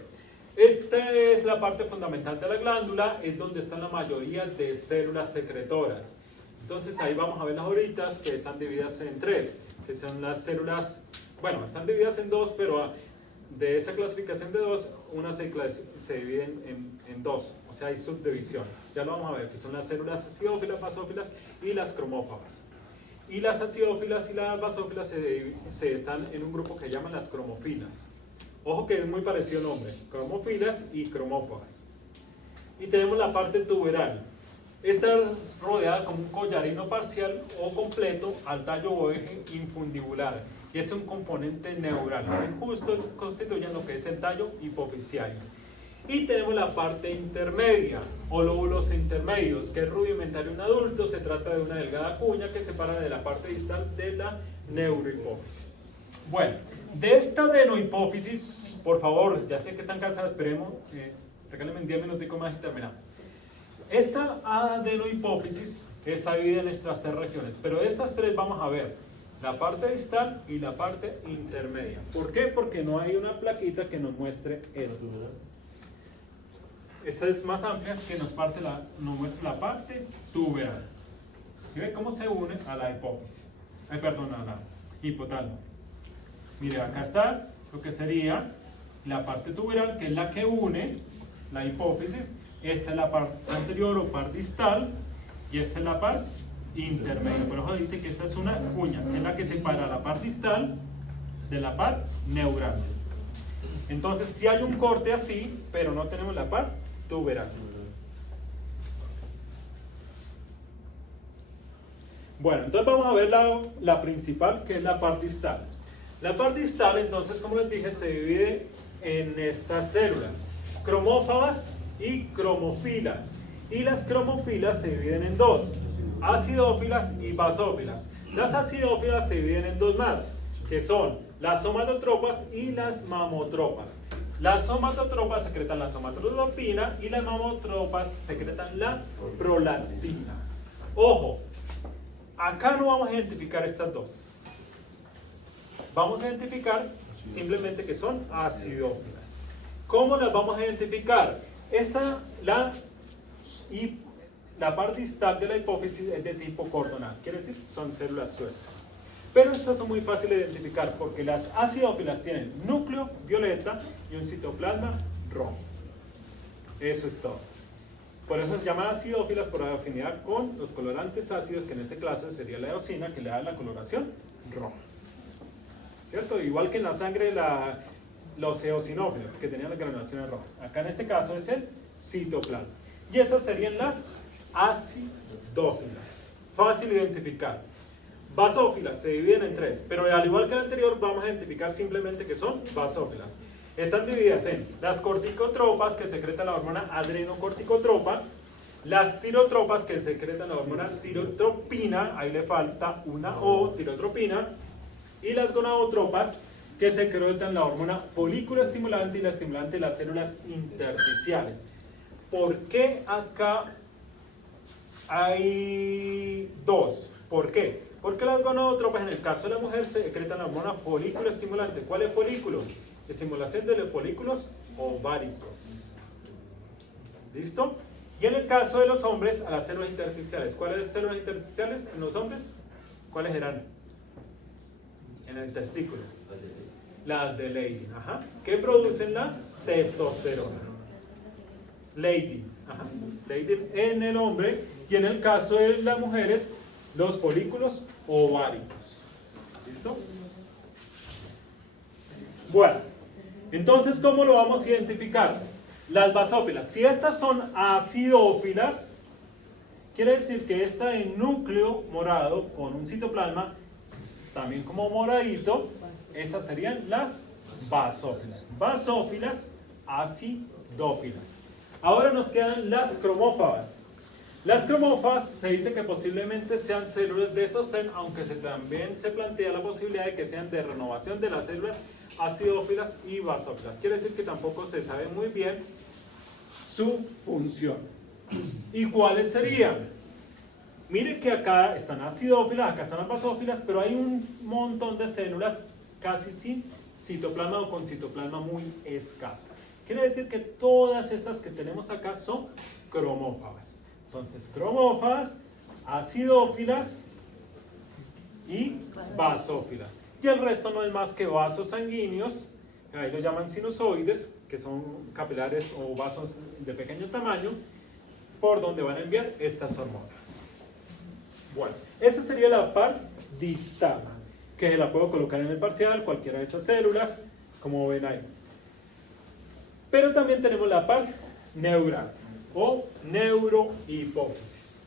Esta es la parte fundamental de la glándula, es donde están la mayoría de células secretoras. Entonces ahí vamos a ver las horitas que están divididas en tres, que son las células, bueno, están divididas en dos, pero de esa clasificación de dos, una se divide en dos, o sea, hay subdivisión. Ya lo vamos a ver, que son las células acidófilas, basófilas y las cromófagas. Y las acidófilas y las basófilas se están en un grupo que llaman las cromofilas. Ojo que es muy parecido el nombre, cromofilas y cromófagas. Y tenemos la parte tuberal. Esta es rodeada como un collarino parcial o completo al tallo o eje infundibular. Y es un componente neural, que justo constituye lo que es el tallo hipofisiario. Y tenemos la parte intermedia, o lóbulos intermedios, que es rudimentario en adulto. Se trata de una delgada cuña que separa de la parte distal de la neurohipófisis. Bueno, de esta adenohipófisis, por favor, ya sé que están cansados, esperemos, regálenme 10 minuticos más y terminamos. Esta adenohipófisis está dividida en estas tres regiones, pero de estas tres vamos a ver la parte distal y la parte intermedia. ¿Por qué? Porque no hay una plaquita que nos muestre esto. Esta es más amplia, que nos muestra la parte tuberal. ¿Sí ve cómo se une a la hipófisis? A la hipotálamo. Mire, acá está lo que sería la parte tuberal, que es la que une la hipófisis. Esta es la parte anterior o parte distal, y esta es la parte intermedia. Por eso dice que esta es una cuña, que es la que separa la parte distal de la parte neural. Entonces, si hay un corte así, pero no tenemos la parte tuberal. Bueno, entonces vamos a ver la principal, que es la parte distal. La parte distal, entonces, como les dije, se divide en estas células: cromófagas y cromofilas. Y las cromofilas se dividen en dos: acidófilas y basófilas. Las acidófilas se dividen en dos más, que son las somatotropas y las mamotropas. Las somatotropas secretan la somatotropina y las mamotropas secretan la prolactina. Ojo, acá no vamos a identificar estas dos. Vamos a identificar simplemente que son acidófilas. ¿Cómo las vamos a identificar? La parte distal de la hipófisis es de tipo cordonal, quiere decir son células sueltas. Pero estas son muy fáciles de identificar porque las acidófilas tienen núcleo violeta y un citoplasma rojo. Eso es todo. Por eso se llaman acidófilas, por afinidad con los colorantes ácidos, que en este caso sería la eosina, que le da la coloración roja. ¿Cierto? Igual que en la sangre los eosinófilos, que tenían las granulaciones rojas. Acá en este caso es el citoplasma. Y esas serían las acidófilas. Fácil de identificar. Basófilas se dividen en tres, pero al igual que el anterior vamos a identificar simplemente que son basófilas. Están divididas en las corticotropas, que secretan la hormona adrenocorticotropa, las tirotropas, que secretan la hormona tirotropina, ahí le falta una O, tirotropina, y las gonadotropas, que secretan la hormona folículo estimulante y la estimulante de las células intersticiales. ¿Por qué acá hay dos? ¿Por qué? Porque las gonadotropas, en el caso de la mujer, secretan la hormona folículo estimulante. ¿Cuáles folículos? Estimulación de los folículos ováricos. ¿Listo? Y en el caso de los hombres, a las células intersticiales. ¿Cuáles células intersticiales en los hombres? ¿Cuáles eran? En el testículo. Las de Leydig. Ajá. ¿Qué producen la testosterona? Leydig. Ajá. Leydig en el hombre, y en el caso de las mujeres, los folículos ováricos. ¿Listo? Bueno, entonces, ¿cómo lo vamos a identificar? Las basófilas. Si estas son acidófilas, quiere decir que esta en núcleo morado con un citoplasma también como moradito, esas serían las basófilas. Basófilas, acidófilas. Ahora nos quedan las cromófagas. Las cromófagas se dice que posiblemente sean células de sostén, aunque también se plantea la posibilidad de que sean de renovación de las células acidófilas y basófilas. Quiere decir que tampoco se sabe muy bien su función. ¿Y cuáles serían? Mire que acá están acidófilas, acá están las basófilas, pero hay un montón de células casi sin citoplasma o con citoplasma muy escaso. Quiere decir que todas estas que tenemos acá son cromófagas. Entonces, cromófagas, acidófilas y basófilas. Y el resto no es más que vasos sanguíneos, ahí lo llaman sinusoides, que son capilares o vasos de pequeño tamaño, por donde van a enviar estas hormonas. Bueno, esa sería la par distal, que la puedo colocar en el parcial, cualquiera de esas células, como ven ahí. Pero también tenemos la par neural o neurohipófisis.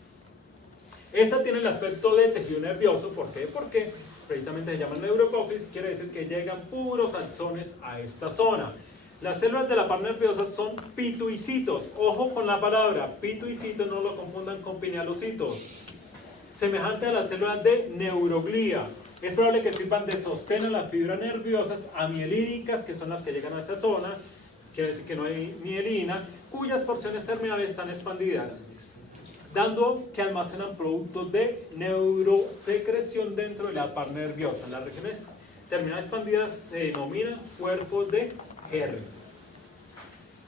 Esta tiene el aspecto de tejido nervioso. ¿Por qué? Porque precisamente se llama neurohipófisis, quiere decir que llegan puros axones a esta zona. Las células de la par nerviosa son pituicitos. Ojo con la palabra, pituicitos, no lo confundan con pinealocitos. Semejante a las células de neuroglía. Es probable que sirvan de sostén a las fibras nerviosas amielínicas, que son las que llegan a esta zona. Quiere decir que no hay mielina, cuyas porciones terminales están expandidas, dando que almacenan productos de neurosecreción dentro de la par nerviosa. Las regiones terminales expandidas se denominan cuerpos de Herring.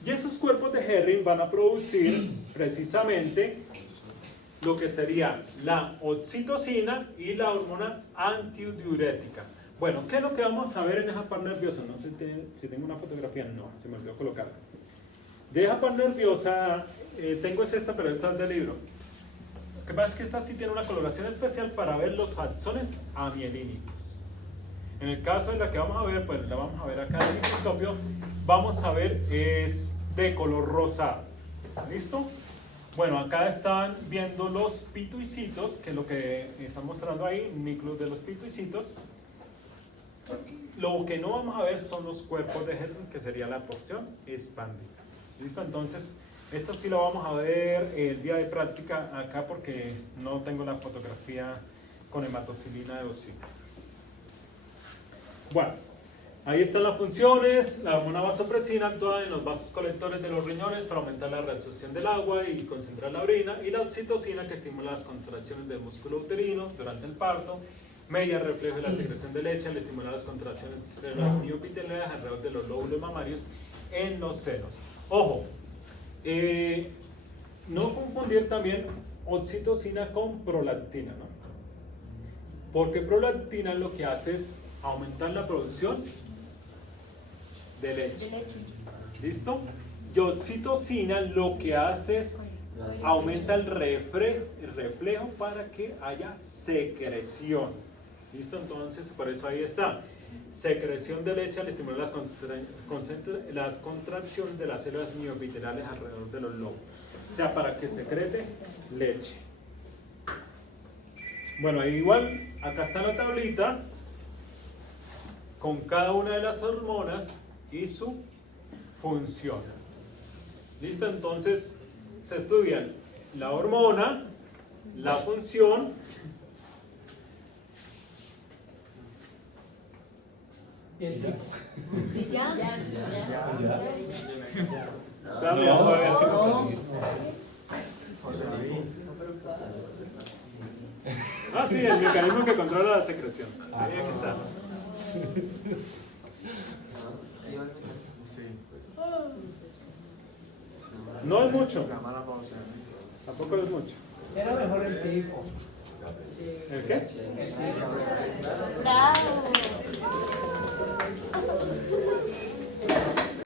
Y esos cuerpos de Herring van a producir precisamente lo que sería la oxitocina y la hormona antidiurética. Bueno, ¿qué es lo que vamos a ver en esa par nerviosa? No sé si tengo una fotografía, no, se me olvidó colocarla. De esa par nerviosa, tengo esta, pero esta es del libro. Lo que pasa es que esta sí tiene una coloración especial para ver los axones amielínicos. En el caso de la que vamos a ver, pues la vamos a ver acá en el microscopio, vamos a ver es de color rosado. ¿Listo? Bueno, acá están viendo los pituicitos, que es lo que están mostrando ahí, núcleos de los pituicitos. Lo que no vamos a ver son los cuerpos de Herring, que sería la porción expandida. ¿Listo? Entonces, esta sí lo vamos a ver el día de práctica acá porque no tengo la fotografía con hematocilina de oxígeno. Bueno, ahí están las funciones. La hormona vasopresina actúa en los vasos colectores de los riñones para aumentar la reabsorción del agua y concentrar la orina. Y la oxitocina, que estimula las contracciones del músculo uterino durante el parto, media reflejo de la secreción de leche al estimular las contracciones de las miopiteliales alrededor de los lóbulos mamarios en los senos. Ojo, no confundir también oxitocina con prolactina, ¿no? Porque prolactina lo que hace es aumentar la producción de leche. ¿Listo? Y oxitocina lo que hace es aumenta el reflejo para que haya secreción. ¿Listo? Entonces, por eso ahí está. Secreción de leche al estimular las contracciones de las células miopiteliales alrededor de los lóbulos. O sea, para que secrete leche. Bueno, ahí igual, acá está la tablita con cada una de las hormonas y su función. ¿Listo? Entonces, se estudian la hormona, la función, Y el tipo. ¿Y ya? ¿sabe? Vamos a ver. José David. Ah, sí, el mecanismo que controla la secreción. Ahí aquí está. Sí, No es mucho, la mala pausa. tampoco es mucho. Era mejor el tipo. ¿El qué? El tipo.